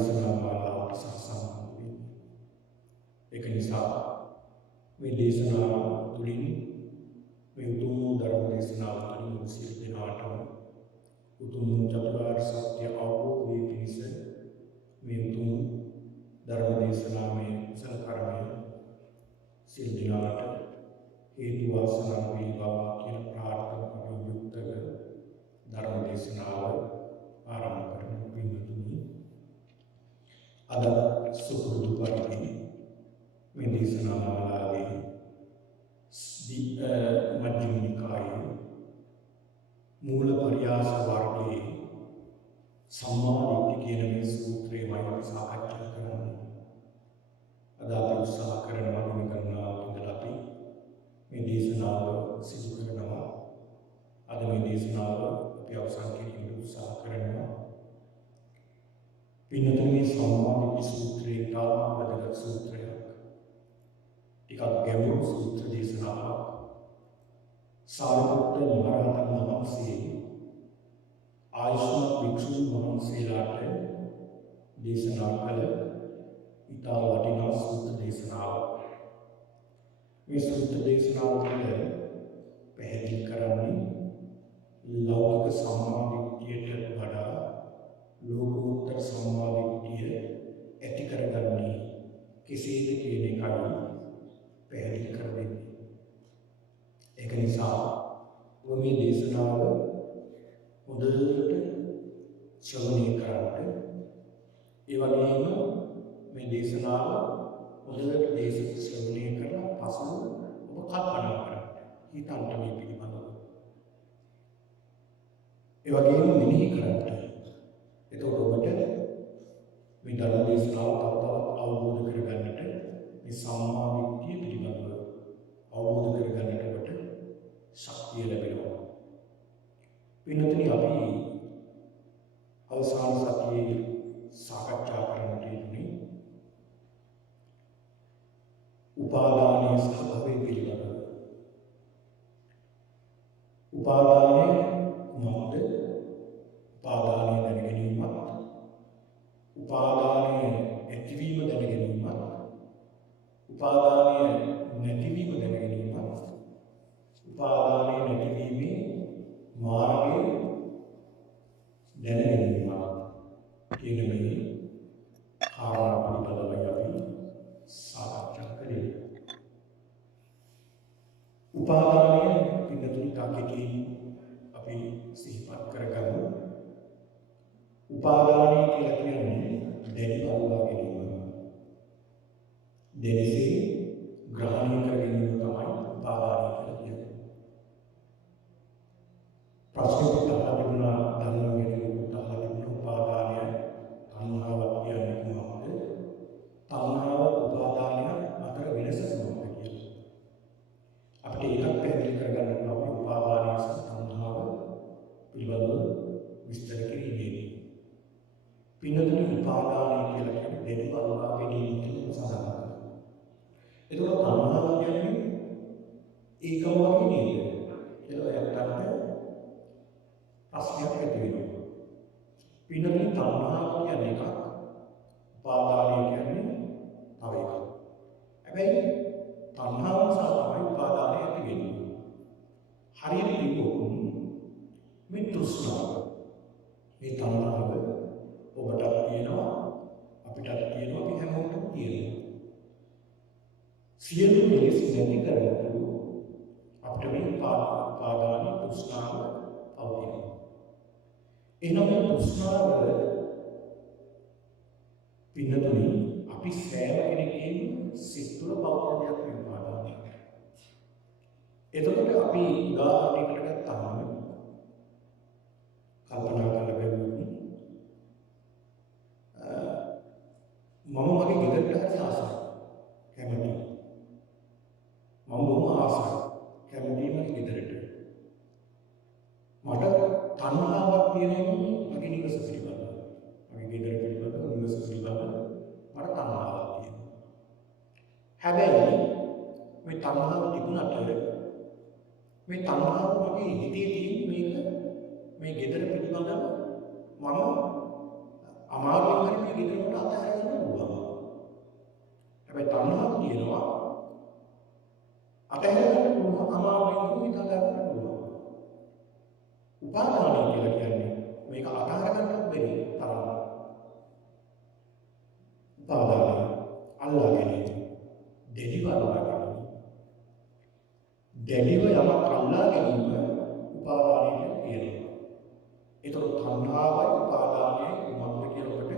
දේශනා මාලාවට සම්බන්ධ වෙන්නේ. ඒක නිසා මේ දේශනාව තුළින් මේ උතුම් ධර්ම දේශනාව තුළින් සියලු දෙනාටම උතුම් චතුරාර්ය සත්‍ය අවබෝධයේ පිණිස මේ උතුම් ධර්ම දේශනාවේ කුසල කර්මය සියලු දෙනාට හේතු වාසනා වේවා කියන ප්‍රාර්ථනාවෙන් යුක්තව ධර්ම දේශනාව ආරම්භ කරමු. පින්තුනි, අද සුපුරුදු පරිදි මේ දේශනා මාලාවේ මජ්ක්‍ධිම නිකායේ මූල පරියාස වර්ගයේ සම්මා දිට්ඨි කියන මේ සූත්‍රයමයි අපි සාකච්ඡා කරන්නේ. අද අපි උත්සාහ කරනවා මේ ගණනාව ඉඳලා අපි මේ දේශනාව සිදු කරනවා. අද මේ දේශනාව අපි අවසන් කිරීමට උත්සාහ කරනවා. පින්නතුනි, මේ සම්මා දිට්ඨි සූත්‍රය ඉතාම වැදගත් සූත්‍රයක්. ටිකක් ගැඹුරු සූත්‍ර දේශනාවක්. සාරිපුත්ත මහ රහතන් වහන්සේ ආයුෂ්මත් භික්ෂුන් වහන්සේලාට දේශනා කළ ඉතා වටිනා සූත්‍ර දේශනාවක්. මේ සූත්‍ර දේශනාව තුළ පැහැදිලි කරන්නේ ලෞකික සම්මා දිට්ඨියට වඩා ලෝකෝත්තර සම්මා දිට්ඨිය ඇති කරගන්නේ කෙසේද කියන එකයි පැහැදිලි කර දෙන්නේ. ඒක නිසා මේ දේශනාව හොඳට ශ්‍රවණය කරන්න, ඒ වගේම මේ දේශනාව හොඳට ශ්‍රවණය කරලා පසු ඔබ කල්පනා කරන්න, හිතන්න මේ පිළිබඳව. ඒ වගේම මෙනෙහි කරන්න. එතකොට ඔබට මේ ධර්ම දේශනාව තව තවත් අවබෝධ කරගන්නට, මේ සම්මා දිට්ඨිය පිළිබඳව අවබෝධ කරගන්නට ඔබට ශක්තිය ලැබෙනවා. පින්තුනි, අපි අවසාන සතියේ සාකච්ඡා කරන්නට යෙදුනේ උපාදානයේ සහ භවයේ පිළිබඳව. උපාදානය මොකක්ද? උපාදානය දැනගැනීමත්, උපාදානය ඇතිවීම දැනගැනීමත්, උපාදානය නැතිවීම දැනගැනීමත්, උපාදානය නැතිවීමේ මාර්ගය දැනගැනීමත් කියන මේ කාරණා පිළිබඳව අපි සාකච්ඡා කළේ. උපාදානය පිළිබඳව තාකේදී අපි සිහිපත් කරගමු. උපාදානය කියලා කියන්නේ දැඩි අල්ලා ගැනීම. දැඩිසේ ග්‍රහණය කර ගැනීම තමයි උපාදානය කියලා කියන්නේ. ප්‍රශ්නෙත් අහලා තිබුණා, ධර්ම ගැටලුවකුත් අහලා තිබුණා. උපාදානය තණ්හාව කියන්නේ මොකක්ද? තණ්හාව උපාදානය අතර වෙනස මොකක්ද කියලා. අපිට ඒකත් පැහැදිලි කරගන්න පුළුවන්. උපාදානය සහ තණ්හාව පිළිබඳව විස්තර කිරීමේදී පින්නතුනි, උපාදානය කියලා කියන්නේ දෙවි අල්ලා ගැනීම කියන සඳහන් කරනවා. එතකොට තණ්හාව කියන්නේ ඒකම වගේ නේද කියලා යටට ප්‍රශ්නයක් ඇති වෙනවා. පින්නතුනි, තණ්හාව කියන්නේ එකක්, උපාදානය කියන්නේ තව එකක්. හැබැයි තණ්හාව නිසා තමයි උපාදානය ඇති වෙන්නේ. හරියට කිව්වොත් මේ තෘෂ්ණාව, මේ තණ්හාව ඔබටත් තියෙනවා, අපිටත් තියෙනවා, අපි හැමෝටම තියෙනවා. සියලු කෙලෙස් නැති කරගන්න අපිට මේ උපාදානයේ තෘෂ්ණාව පවතිනවා. එහෙනම් මේ තෘෂ්ණාව පින්නතුනි අපි සෑම කෙනෙක්ගේම සිත් තුළ පවතින දෙයක් මේ උපාදානය. එතකොට අපි උදාහරණයකට ගත්තාම කල්පනා කරලා බලමු. මම මගේ ගෙදරට හරි ආසයි, කැමතියි. මම බොහොම ආසයි, කැමතියි මගේ ගෙදරට. මට තණ්හාවක් තියෙනවා මගේ නිවස පිළිබඳව. මගේ ගෙදර පිළිබඳව, නිවස පිළිබඳව මට තණ්හාවක් තියෙනවා. හැබැයි මේ තණ්හාව තිබුණාට මේ තණ්හාව මගේ හිතේ තියෙන මේ ගෙදර පිළිබඳව මම අමාරුවෙන් හරි මේ ගෙදරට උපාදානය කියලා කියන්නේ මේක අතහර ගන්නත් බැරි තරම් උපාදානය අල්ලා ගැනීම, දැඩිව අල්ලා ගැනීම. දැඩිව යමක් අල්ලා ගැනීම උපාදානය කියලා කියනවා. ඒතර තණ්හාවයි උපාදානයයි මොනවද කියලා ඔබට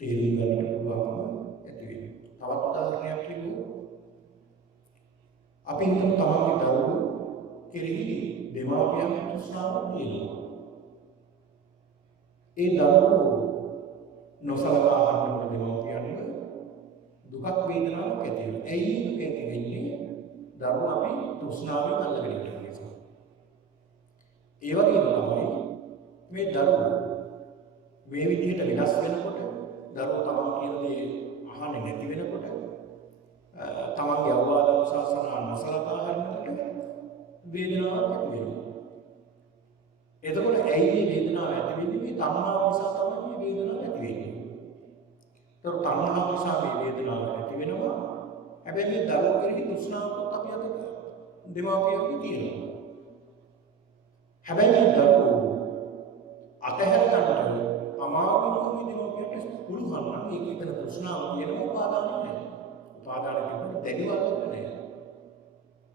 තේරුම් ගන්නට පුළුවන්කම ඇති වෙනවා. තවත් උදාහරණයක් කිව්වොත් අපි හිතමු තමන්ගේ දරුවෝ කෙරෙහි දෙමාපියන්ගේ තෘෂ්ණාවක් තියෙනවා. ඒ දරුවෝ නොසලකා හරිනකොට දෙමාපියන්ට දුකක් වේදනාවක් ඇති වෙනවා. ඇයි දුක ඇති වෙන්නේ? දරුවෝ අපි තෘෂ්ණාවෙන් අල්ලගෙන ඉන්න නිසා. ඒ වගේම තමයි මේ දරුවෝ මේ විදිහට වෙනස් වෙනකොට දරුවෝ තමන් කියන දේ අහන්නේ නැති වෙනකොට තමන්ගේ අවවාද අනුශාසනා නොසලකා හරිනකොට වේදනාවක් ඇති වෙනවා. එතකොට ඇයි මේ වේදනාව ඇති වෙන්නේ? මේ තණ්හාව නිසා තමයි මේ වේදනාව ඇති වෙන්නේ. ඒතකොට තණ්හාව නිසා මේ වේදනාව ඇති වෙනවා. හැබැයි මේ දරුවෝ කෙරෙහි තෘෂ්ණාවක් අපි අද දෙමාපියන්ගේ තියෙනවා. හැබැයි මේ දරුවෝ අතහැර ගන්න අමාරුම මේ දෙමාපියන්ට පුළුවන් නම් මේක එතන තෘෂ්ණාව තියෙනවා, උපාදානය නැහැ. උපාදානය කියනකොට දැඩිවල්ලක් නැහැ.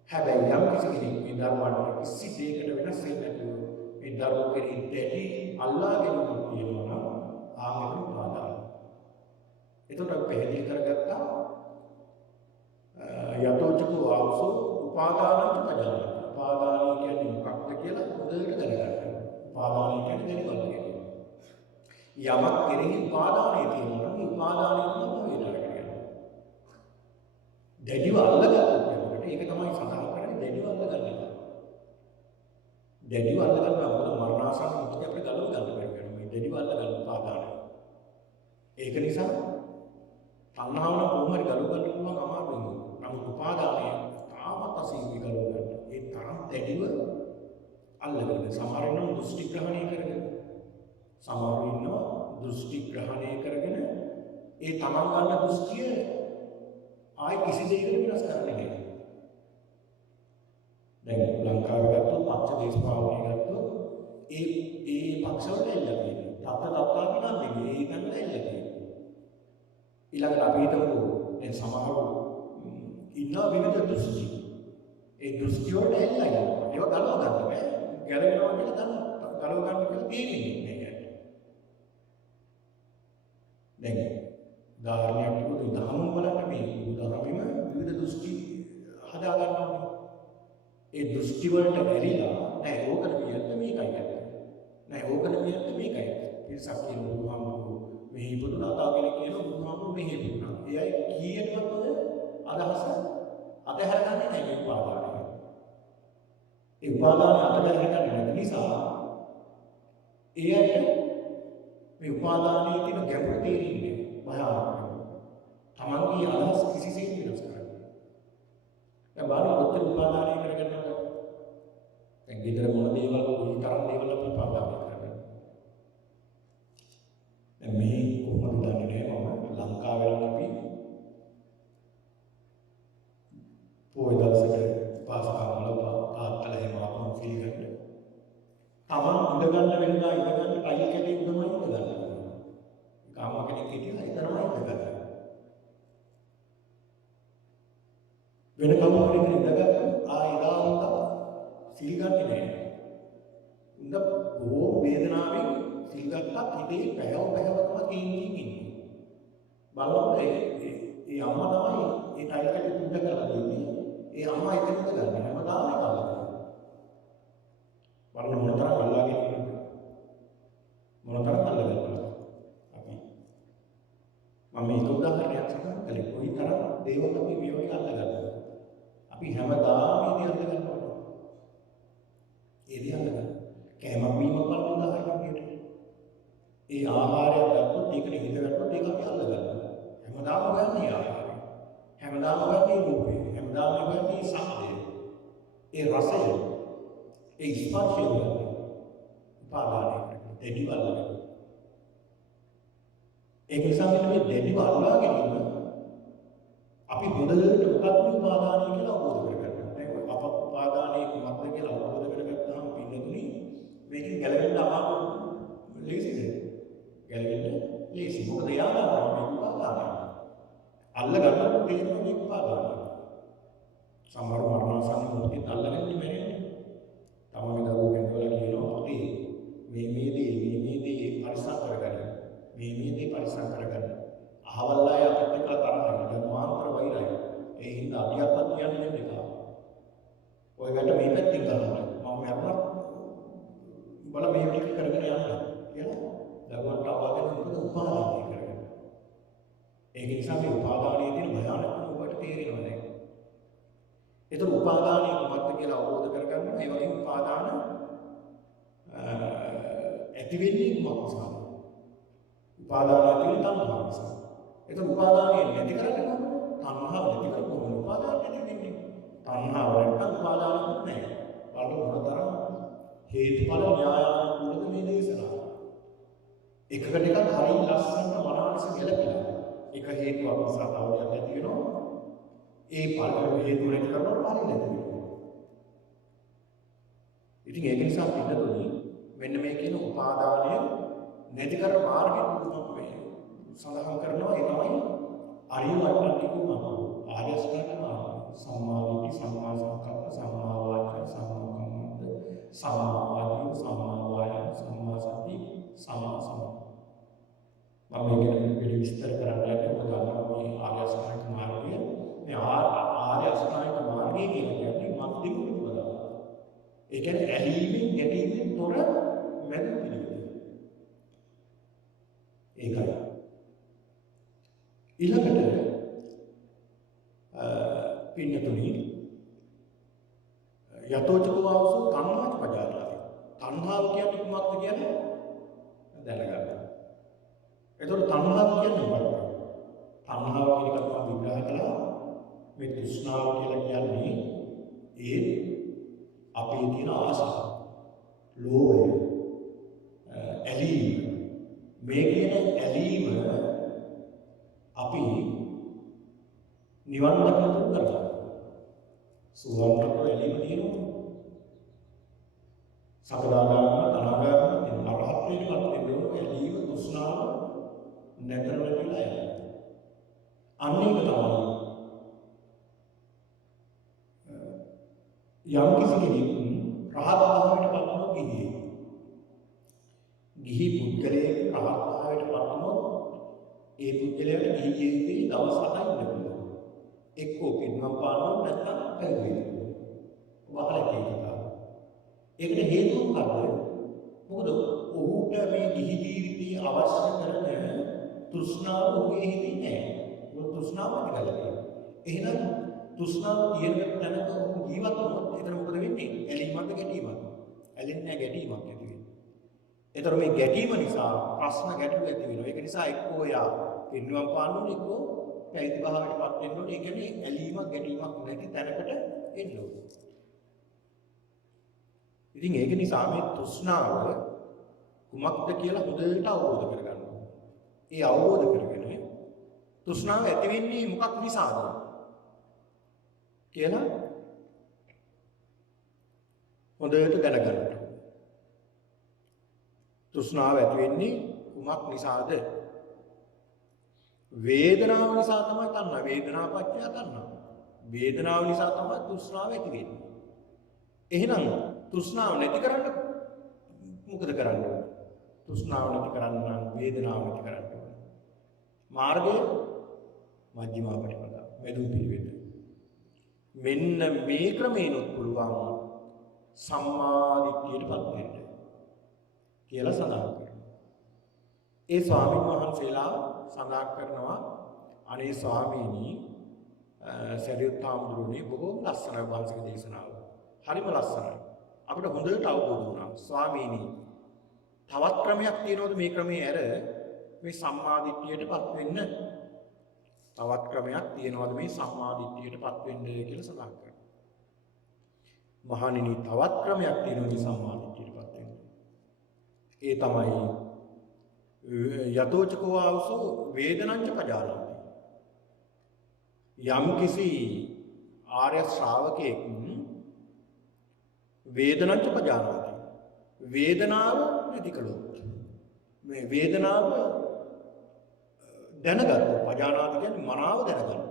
හැබැයි යම් කිසි කෙනෙක් මේ දරුවන්ට කිසි දෙයකට වෙනස් වෙන්නේ නැතුව මේ දරුවෝ කෙරෙහි දැඩි අල්ලා ගැනීමක් තියෙනවා නම් ආමෙක උපාදානය. එතකොට පැහැදිලි කරගත්තා යතෝචකෝ ආවසෝ උපාදානං පජානාති. උපාදානය කියන්නේ මොකක්ද කියලා හොඳට දැනගන්න. උපාදානය කියන්නේ දැනගන්න කියන්නේ. යමක් කෙරෙහි උපාදානය තියෙනවා නම් උපාදානය කියනවා වේදනාවක් කියනවා. දැඩිව අල්ලගත්තොත් ඒක තමයි සඳහන් කරන්නේ දැඩිව අල්ලගන්න එක. දැඩිව අල්ලගන්නවා මොකද මරණාසන්න මුක්තිය අපිට ගලව ගන්න බැරි වෙනවා. මේ දැඩිව අල්ලගන්න උපාදානය. ඒක නිසා තණ්හාව නම් කොහොම හරි ගලව ගන්න පුළුවන් අමාරුයි. නමුත් උපාදානය තාමත් අසීමිත ගලව ගන්න. ඒ තරම් දැඩිව අල්ලගෙන සමහර ඉන්නවා දෘෂ්ටි ග්‍රහණය කරගෙන. සමහර ඉන්නවා දෘෂ්ටි ග්‍රහණය කරගෙන ඒ තමන් ගන්න දෘෂ්ටිය ආයි කිසි දෙයකට වෙනස් කරන්නේ නැහැ. දැන් ලංකාවේ ගත්තොත් පක්ෂ දේශපාලනය ගත්තොත් ඒ පක්ෂ වලට එල්ල තියෙනවා. තත්ත්ව තත්ත්ව විනාන්නේ ඒ තැනට එල්ල තියෙනවා. ඊළඟට අපි හිතමු දැන් සමහරව ඉන්නවා විවිධ දෘෂ්ටි. ඒ දෘෂ්ටි වලට එල්ලලා ඉන්නවා. ඒවා ගලව ගන්න බෑ. ගැලවෙනවා කියලා ගලව ගන්න කියලා තේරෙන්නේ නැහැ. දැන් උදාහරණයක් කිව්වොත් දහම බලන්න මේ උදාහරණෙම විවිධ දෘෂ්ටි හදා ගන්නවා. ඒ දෘෂ්ටි වලට ඇරිලා නෑ ඕකන කියද්ද මේකයි ඇත්ත. නෑ ඕකන කියද්ද මේකයි ඇත්ත. පිරිසක් කියන බුදුහාමුදුරුවෝ මෙහි ඉපදුනා තා කෙනෙක් කියනවා බුදුහාමුදුරුවෝ මෙහි ඉපදුනා. ඒ අය කීයටවත් අදහස අතහැරගන්නේ නැහැ මේ උපාදානය. ඒ උපාදානය අතහැරගන්නේ නැති නිසා ඒ අයට මේ උපාදානයේ තියෙන ගැඹුර තේරෙන්නේ භයානක. තමන්ගේ අදහස් කිසිසේත් වෙනස් කරන්නේ. දැන් බලන්න ඔච්චර උපාදානය කරගන්නකොට දැන් ගෙදර මොන දේවල් කොයි තරම් දේවල් අපි උපාදානය කරන්නේ. දැන් මේ කොහොමද දන්නේ නැහැ මම ලංකාවේ අපි පොයි දවසට පාස්කම් වල තාත්තලා එහෙම ආපහු ෆීල් ගන්න. තමන් ඉඳ ගන්න වෙනදා ඉඳ ගන්න ටයිල් කැටේ උඩමයි ඉඳ ගන්න. කාම කෙනෙක් හිටියලා ඒ තරමයි ඉඳ ගන්න. වෙන කවුරුහරි ඉඳගත්තු එදා උන්ද සීල් ගන්නේ නැහැ. උන්ද බොහෝ වේදනාවෙන් සීල් ගත්තත් හිතේ පැයව තමයි කීකින් ඉන්නේ. බලන්න ඒ අම්මා තමයි ඒ ටයිල් කැටේ උඩ කරලා දෙන්නේ. ඒ අම්මා එතනද ගන්න හැමදාම ඒක අල්ලනවා. බලන්න මොනතරම් අල්ලාගෙන ඉන්නද? මොනතරම් අල්ලගන්නවද? අපි මම මේක උදාහරණයක් සඳහන් කළේ කොයිතරම් දේවල් අපි මේ වගේ අල්ලගන්නවද? අපි හැමදාම මේ දේ අල්ලගන්නවා. ඒ දේ අල්ලගන්න. කෑමක් බීමක් බලන උදාහරණයක් විදියට. ඒ ආහාරයක් ගත්තොත් ඒකට හිත ගත්තොත් ඒක අපි අල්ලගන්නවා. හැමදාම ගන්න ආහාරය. හැමදාම ගන්න රූපේ. හැමදාම ගන්න ශබ්දය. ඒ රසය. ඒ ස්පර්ශය උපාදානය දෙවි වල්ලන. ඒක නිසා මේ දෙවි වල්ලා ගැනීම අපි හොඳට මොකක්ද උපාදානය කියලා අවබෝධ කරගන්න. දැන් අප උපාදානයේ කුමක්ද කියලා අවබෝධ කරගත්තාම පින්නතුනි මේකෙන් ගැලවෙන්න අමාරු ලේසිද? ගැලවෙන්න ලේසි. මොකද එයා දන්නවා මේ උපාදානය. අල්ල ගන්නකොට තේරෙනවා මේ උපාදානය. සමහර මරණාසන්න මොහොතේ අල්ලගෙන ඉන්නේ. තමන්ගේ දරුවෝ කෙනෙකුලා කියනවා අපි මේ දේ පරිස්සම් කරගන්න. මේ දේ පරිස්සම් කරගන්න. අහවල් අය අපිට එක තරහයි, ධර්මාන්තර වෛරයි. ඒ හින්දා අඩියක්වත් කියන්නේ නෙමෙයි. ඔය ගැට මේ පැත්තෙන් ගන්නවා. මම මරනවා. බල මේ ටික කරගෙන යන්න කියලා. දරුවන්ට අවවාදන මොකද උපාදානය කරගන්න. ඒක නිසා මේ උපාදානයේ තියෙන භයානකම ඔබට තේරෙනවා දැන්. ඒතර උපාදානය මොකක්ද කියලා අවබෝධ කරගන්න. ඒ වගේම උපාදාන ඇති වෙන්නේ මොකක්ද? උපාදාන ඇති වෙන තණ්හාව නිසා. ඒතර උපාදානය නැති කරන්නේ කොහොමද? තණ්හාව නැති කරගන්න උපාදාන නැති වෙන්නේ. තණ්හාව නැත්නම් උපාදානයක් නැහැ. බලන්න මොනතරම් හේතුඵල න්‍යායානුකූලද මේ දේශනාව. එකකට එකක් හරිය ලස්සනට මනස ගැලපෙනවා. එක හේතුවක් නිසා තව දෙයක් ඇති වෙනවා. ඒ පළවෙනි හේතුව නැති කරනකොට පළවෙනි නැති වෙනවා. ඉතින් ඒක නිසා පිටතොනි මෙන්න මේ කියන උපාදානය නැති කර මාර්ගෙ දුන්නොත් මේ සඳහන් කරනවා ඒ තමයි අරිය වට්ටනිකුම ආර්ය අෂ්ටාංග මාර්ගය. සම්මා දිට්ඨි, සම්මා සංකප්ප, සම්මා වාචා, සම්මා කම්මන්ත, සම්මා ආජීව, සම්මා වායාම, සම්මා සති, සම්මා සමාධි. මම මේක විස්තර කරන්න යන්නේ ඔබ දන්නවා මේ ආර්ය අෂ්ටාංග මාර්ගය. මේ ආර්ය අෂ්ටාංග මාර්ගය කියන්නේ මධ්‍යම ප්‍රතිපදාව. ඒ කියන්නේ ඇලීමෙන් ගැටීමෙන් තොර මැද පිළිවෙල. ඒකයි. ඊළඟට පින්නතුනි යතෝචකෝ ආවසෝ තණ්හාච පජානාති. තණ්හාව කියන්නේ කුමක්ද කියන්නේ දැනගන්න. එතකොට තණ්හාව කියන්නේ මොකක්ද? තණ්හාව කියන එක අපි විග්‍රහ කළා. මේ තෘෂ්ණාව කියලා කියන්නේ ඒ අපේ තියෙන ආශාව, ලෝභය, ඇලීම. මේ කියන ඇලීම අපි නිවන් දකින්න කරනවා. සුවර්ණක ඇලීම තියෙනවා. සකදාගාමී අනාගාමී තියෙන අරහත්ත්වයටපත් වෙන ඇලීම තෘෂ්ණාව නැතර වෙලා යනවා. අන්න ඒක තමයි යම් කිසි කෙනෙක් රහත් භාවයටපත් වුණොත් ගිහි පුද්ගලයෙක් රහත් භාවයටපත් වුණොත් ඒ පුද්ගලයාට ගිහි ජීවිතේ දවස් 7ක් ඉන්න පුළුවන්. එක්කෝ පින්නම් පානවා නැත්නම් පැවිදි වෙනවා. ඔබ අහලා තියෙනවා. ඒකට හේතුව මොකද්ද? මොකද ඔහුට මේ ගිහි ජීවිතයේ අවශ්‍ය කරන තෘෂ්ණාව ඔහුගේ හිතේ නැහැ. මොකද තෘෂ්ණාව ඇති කරලා තියෙනවා. එහෙනම් තෘෂ්ණාව තියෙන තැනක ඔහු ජීවත් වුණොත් එතන මොකද වෙන්නේ? ඇලීමක්ද ගැටීමක්ද? ඇලෙන්නේ නැහැ, ගැටීමක් ඇති වෙනවා. ඒතර මේ ගැටීම නිසා ප්‍රශ්න ගැටලු ඇති වෙනවා. ඒක නිසා එක්කෝ යා පින්නම් පාන්නෝනේ එක්කෝ පැවිදි භාවයටපත් වෙන්න ඕනේ. ඒ කියන්නේ ඇලීමක් ගැටීමක් නැති තැනකට එන්න ඕනේ. ඉතින් ඒක නිසා මේ තෘෂ්ණාව කුමක්ද කියලා හොඳට අවබෝධ කරගන්න ඕනේ. ඒ අවබෝධ කරගෙන තෘෂ්ණාව ඇති වෙන්නේ මොකක් නිසාද කියලා හොඳට දැනගන්න ඕනේ. තෘෂ්ණාව ඇති වෙන්නේ කුමක් නිසාද? වේදනාව නිසා තමයි තණ්හා. වේදනාපච්චය තණ්හා. වේදනාව නිසා තමයි තෘෂ්ණාව ඇති වෙන්නේ. එහෙනම් තෘෂ්ණාව නැති කරන්න මොකද කරන්න ඕනේ? තෘෂ්ණාව නැති කරන්න නම් වේදනාව නැති කරන්න ඕනේ. මාර්ගය මජ්ක්‍ධිමා පටිපදා, මෙදු පිළිවෙත. මෙන්න මේ ක්‍රමේනොත් පුළුවන් සම්මා දිට්ඨියටපත් වෙන්න කියලා සඳහන් කරනවා. ඒ ස්වාමීන් වහන්සේලා සඳහන් කරනවා අනේ ස්වාමීනි සරියුත් හාමුදුරුවනේ බොහොම ලස්සනයි වංශික දේශනාව. හරිම ලස්සනයි. අපිට හොඳට අවබෝධ වුණා. ස්වාමීනි තවත් ක්‍රමයක් තියෙනවද මේ ක්‍රමයේ ඇර මේ සම්මා දිට්ඨියටපත් වෙන්න? තවත් ක්‍රමයක් තියෙනවද මේ සම්මා දිට්ඨියටපත් වෙන්න කියලා සඳහන් කරනවා. මහණෙනි තවත් ක්‍රමයක් තියෙනවා මේ සම්මා දිට්ඨියටපත් වෙන්න. ඒ තමයි යතෝචකෝ ආවසෝ වේදනංච පජානාති. යම් කිසි ආර්ය ශ්‍රාවකයෙක් වේදනංච පජානාති. වේදනාව නැති කළොත් මේ වේදනාව දැනගන්න පජානාති කියන්නේ මනාව දැනගන්න.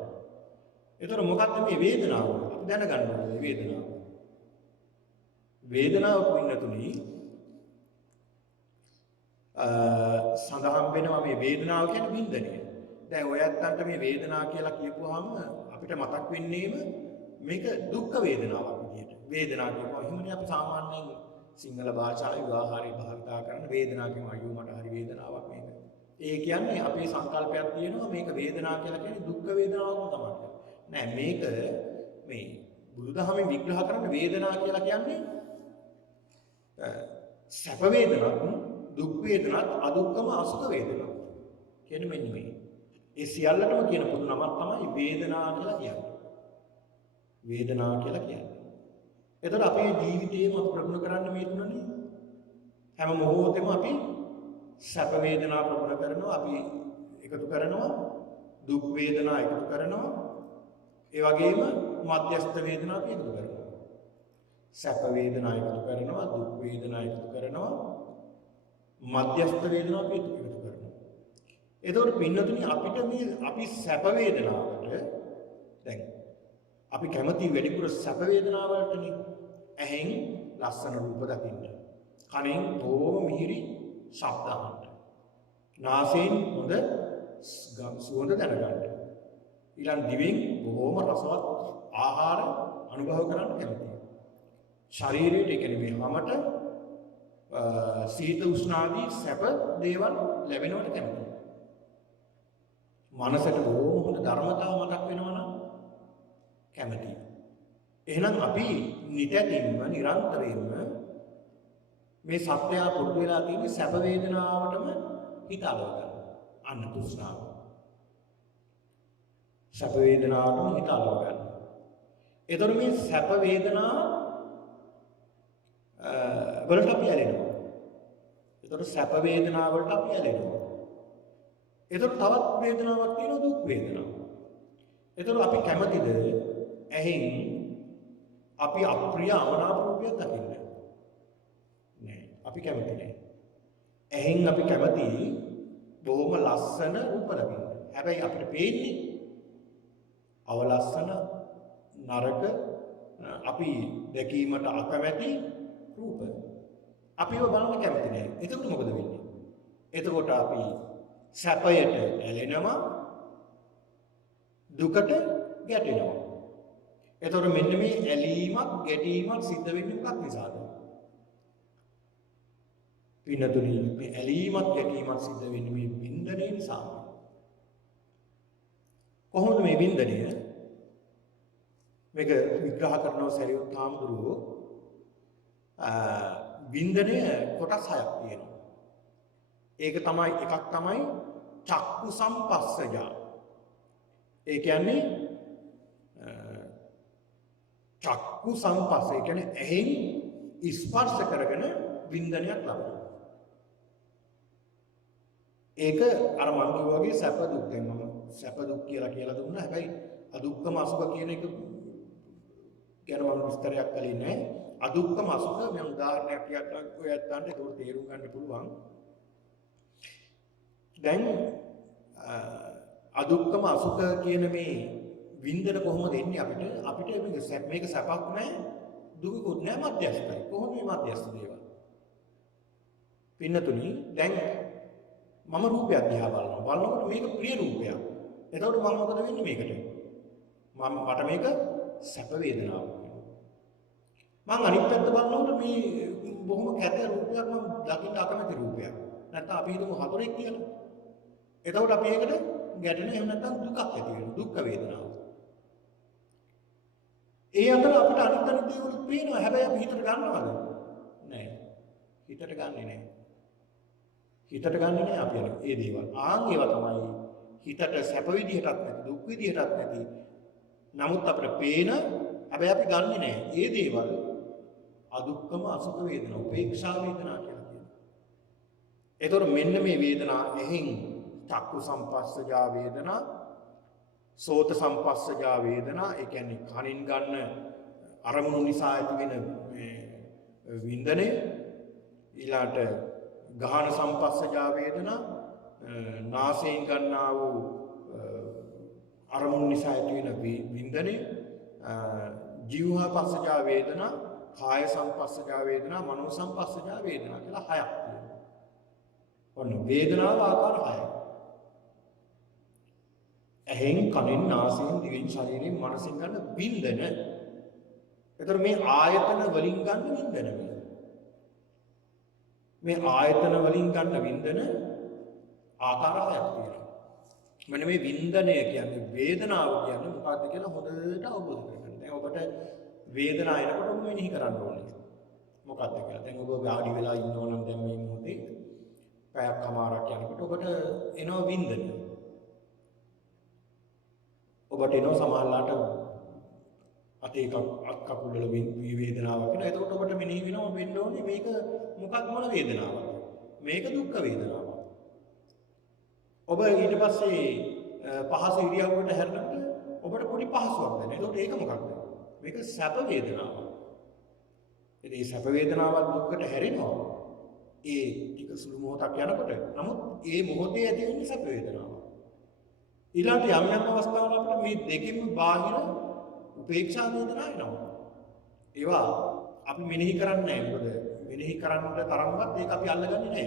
ඒතර මොකක්ද මේ වේදනාව? අපි දැනගන්න ඕනේ මේ වේදනාව. වේදනාව පින්නතුනි සඳහන් වෙනවා මේ වේදනාව කියන්නේ වින්දනය. දැන් ඔයත්තන්ට මේ වේදනාව කියලා කියපුවාම අපිට මතක් වෙන්නේම මේක දුක් වේදනාවක් විදියට. වේදනාව කියපුවා එහෙමනේ අපි සාමාන්‍යයෙන් සිංහල භාෂාවේ ව්‍යවහාරයේ භාවිතා කරන වේදනාව කියම අයියෝ මට හරි වේදනාවක් මේක. ඒ කියන්නේ අපේ සංකල්පයක් තියෙනවා මේක වේදනාව කියලා කියන්නේ දුක් වේදනාවක්ම තමයි. නෑ මේක මේ බුදුදහමෙන් විග්‍රහ කරන වේදනාව කියලා කියන්නේ සැප වේදනාවක්, දුක් වේදනාවක්, අදුක්කම අසුඛ වේදනාවක්. කියන්නේ මෙන්න මේ. ඒ සියල්ලටම කියන පොදු නමක් තමයි වේදනාව කියලා කියන්නේ. වේදනාව කියලා කියන්නේ. එතකොට අපේ ජීවිතේම ප්‍රගුණ කරන්න මේ තුනනේ. හැම මොහොතෙම අපි සැප වේදනා ප්‍රගුණ කරනවා, අපි එකතු කරනවා, දුක් වේදනා එකතු කරනවා, ඒ වගේම මධ්‍යස්ථ වේදනා අපි එකතු කරනවා. සැප වේදනා එකතු කරනවා, දුක් වේදනා එකතු කරනවා, මධ්‍යස්ථ වේදනා අපි එකතු කරනවා. එතකොට පින්නතුනි අපිට මේ අපි සැප වේදනාවට දැන් අපි කැමති වැඩිපුර සැප වේදනාවලටනේ. ඇහෙන් ලස්සන රූප දකින්න, කනෙන් බොහොම මිහිරි ශබ්ද අහන්න, නාසයෙන් හොඳ සුවඳ දැනගන්න, ඊළඟ දිවෙන් බොහොම රසවත් ආහාර අනුභව කරන්න කැමතියි. ශරීරයට ඒ කියන්නේ මේ හැමත සීත උෂ්ණ ආදී සැප දේවල් ලැබෙනවට කැමතියි. මනසට බොහොම හොඳ ධර්මතාව මතක් වෙනවා නම් කැමතියි. එහෙනම් අපි නිතරම නිරන්තරයෙන්ම මේ සත්‍යය පුරුදු වෙලා තියෙන සැප වේදනාවටම හිත අලව ගන්න. අන්න තෘෂ්ණාව. සැප වේදනාවටම හිත අලව ගන්න. ඒතර මේ සැප වේදනා වලට අපි ඇලෙනවා. ඒතර සැප වේදනා වලට අපි ඇලෙනවා. ඒතර තවත් වේදනාවක් තියෙනවා දුක් වේදනාව. ඒතර අපි කැමතිද ඇහෙන් අපි අප්‍රිය අමනාප රූපයක් දකින්න? නෑ. අපි කැමති නෑ. ඇහෙන් අපි කැමති බොහොම ලස්සන රූප දකින්න. හැබැයි අපිට පේන්නේ අවලස්සන නරක අපි දැකීමට අකමැති රූප. අපිව බලන්න කැමති නෑ. එතකොට මොකද වෙන්නේ? එතකොට අපි සැපයට ඇලෙනවා, දුකට ගැටෙනවා. එතකොට මෙන්න මේ ඇලීමක් ගැටීමක් සිද්ධ වෙන්නේ මොකක් නිසාද? පින්නතුනි මේ ඇලීමක් ගැටීමක් සිද්ධ වෙන්නේ මේ වින්දනය නිසා. කොහොමද මේ වින්දනය? මේක විග්‍රහ කරනවා සරියුත් හාමුදුරුවෝ. වින්දනය කොටස් 6ක් තියෙනවා. ඒක තමයි එකක් තමයි චක්කු සම්පස්සජා. ඒ කියන්නේ චක්කු සංපස්ස, ඒ කියන්නේ ඇහෙන් ස්පර්ශ කරගෙන වින්දනයක් ලබනවා. ඒක අර මං කිව්වා වගේ සැප දුක් දැන් මම සැප දුක් කියලා දුන්නා. හැබැයි අදුක්කම අසුඛ කියන එක ගැන මම විස්තරයක් කළේ නැහැ. අදුක්කම අසුඛ මම උදාහරණයක් කියන්නම් ඔයත් ගන්න ඒක තේරුම් ගන්න පුළුවන්. දැන් අදුක්කම අසුඛ කියන මේ වින්දන කොහොමද එන්නේ අපිට මේක සැපක් නැහැ දුකකුත් නැහැ මධ්‍යස්ථයි. කොහොමද මේ මධ්‍යස්ථ දේවල්? පින්නතුනි දැන් මම රූපයක් දිහා බලනකොට මේක ප්‍රිය රූපයක්. එතකොට මම මොකද වෙන්නේ මේකට? මට මේක සැප වේදනාවක් වෙනවා. මම අනිත් පැත්ත බලනකොට මේ බොහොම කැත රූපයක් මම දකින්න අකමැති රූපයක්. නැත්නම් අපි හිතමු හතුරෙක් කියලා. එතකොට අපි ඒකට ගැටෙන එහෙම නැත්නම් දුකක් ඇති වෙනවා. දුක් වේදනාවක්. ඒ අතර අපිට අනිත් දේවල් පේනවා. හැබැයි අපි හිතට ගන්නවද? නෑ. හිතට ගන්නෙ නෑ. හිතට ගන්නෙ නෑ අපි ඒ දේවල්. ඒවා තමයි හිතට සැප විදිහටත් නැති, දුක් විදිහටත් නැති. නමුත් අපිට පේන හැබැයි අපි ගන්නෙ නෑ. ඒ දේවල් අදුක්කම අසුඛ වේදනා, උපේක්ෂා වේදනා කියලා කියනවා. ඒතකොට මෙන්න මේ වේදනා එහෙන් චක්කු සම්පස්සජා වේදනා, සෝත සම්පස්සජා වේදනා, ඒ කියන්නේ කනින් ගන්න අරමුණු නිසා ඇති වෙන මේ වින්දනය, ඊළාට ගාහන සම්පස්සජා වේදනා නාසයෙන් ගන්නා වූ අරමුණු නිසා ඇති වෙන වින්දනය ජීවහා පස්සජා වේදනා කාය සංපස්සජා වේදනා මනෝ සංපස්සජා වේදනා කියලා හයක් තියෙනවා. ඔන්න වේදනාව ආකාර හයයි. ඇහෙන් කනෙන් නාසයෙන් දිවෙන් ශරීරයෙන් මනසෙන් ගන්න වින්දන. ඒතර මේ ආයතන වලින් ගන්න වින්දන මේ ආයතන වලින් ගන්න වින්දන ආකාර හයක් තියෙනවා. මෙන්න මේ වින්දනය කියන්නේ වේදනාව කියන්නේ මොකක්ද කියලා හොඳට අවබෝධ කරගන්න. දැන් ඔබට වේදනාව එනකොට ඔබ මෙනෙහි කරන්න ඕනේ. මොකක්ද කියලා. දැන් ඔබ වාඩි වෙලා ඉන්නෝ නම් දැන් මේ මොහොතේ පැයක් කමාරක් යනකොට ඔබට එනවා වින්දනය. ඔබට එනවා සමහරලාට අතේ අත් කකුල් වල වේදනාවක් එනවා. එතකොට ඔබට මෙනෙහි වෙනවා වෙන්න ඕනේ මේක මොකක් මොන වේදනාවක්ද? මේක දුක්ඛ වේදනාවක්. ඔබ ඊට පස්සේ පහස ඉරියව්වට හැරෙනකොට ඔබට පොඩි පහසුවක් දැනෙනවා. එතකොට ඒක මොකක්ද? මේක සැප වේදනාවක්. ඉතින් මේ සැප වේදනාවක් දුක්කට හැරෙනවා. ඒ ටික සුළු මොහොතක් යනකොට. නමුත් ඒ මොහොතේ ඇති වෙන්නේ සැප වේදනාවක්. ඊළඟට යම් යම් අවස්ථාවල අපිට මේ දෙකෙන්ම බාහිර උපේක්ෂා වේදනා එනවා. ඒවා අපි මෙනෙහි කරන්නේ නැහැ. මොකද මෙනෙහි කරන්න තරම්වත් ඒක අපි අල්ලගන්නේ නැහැ.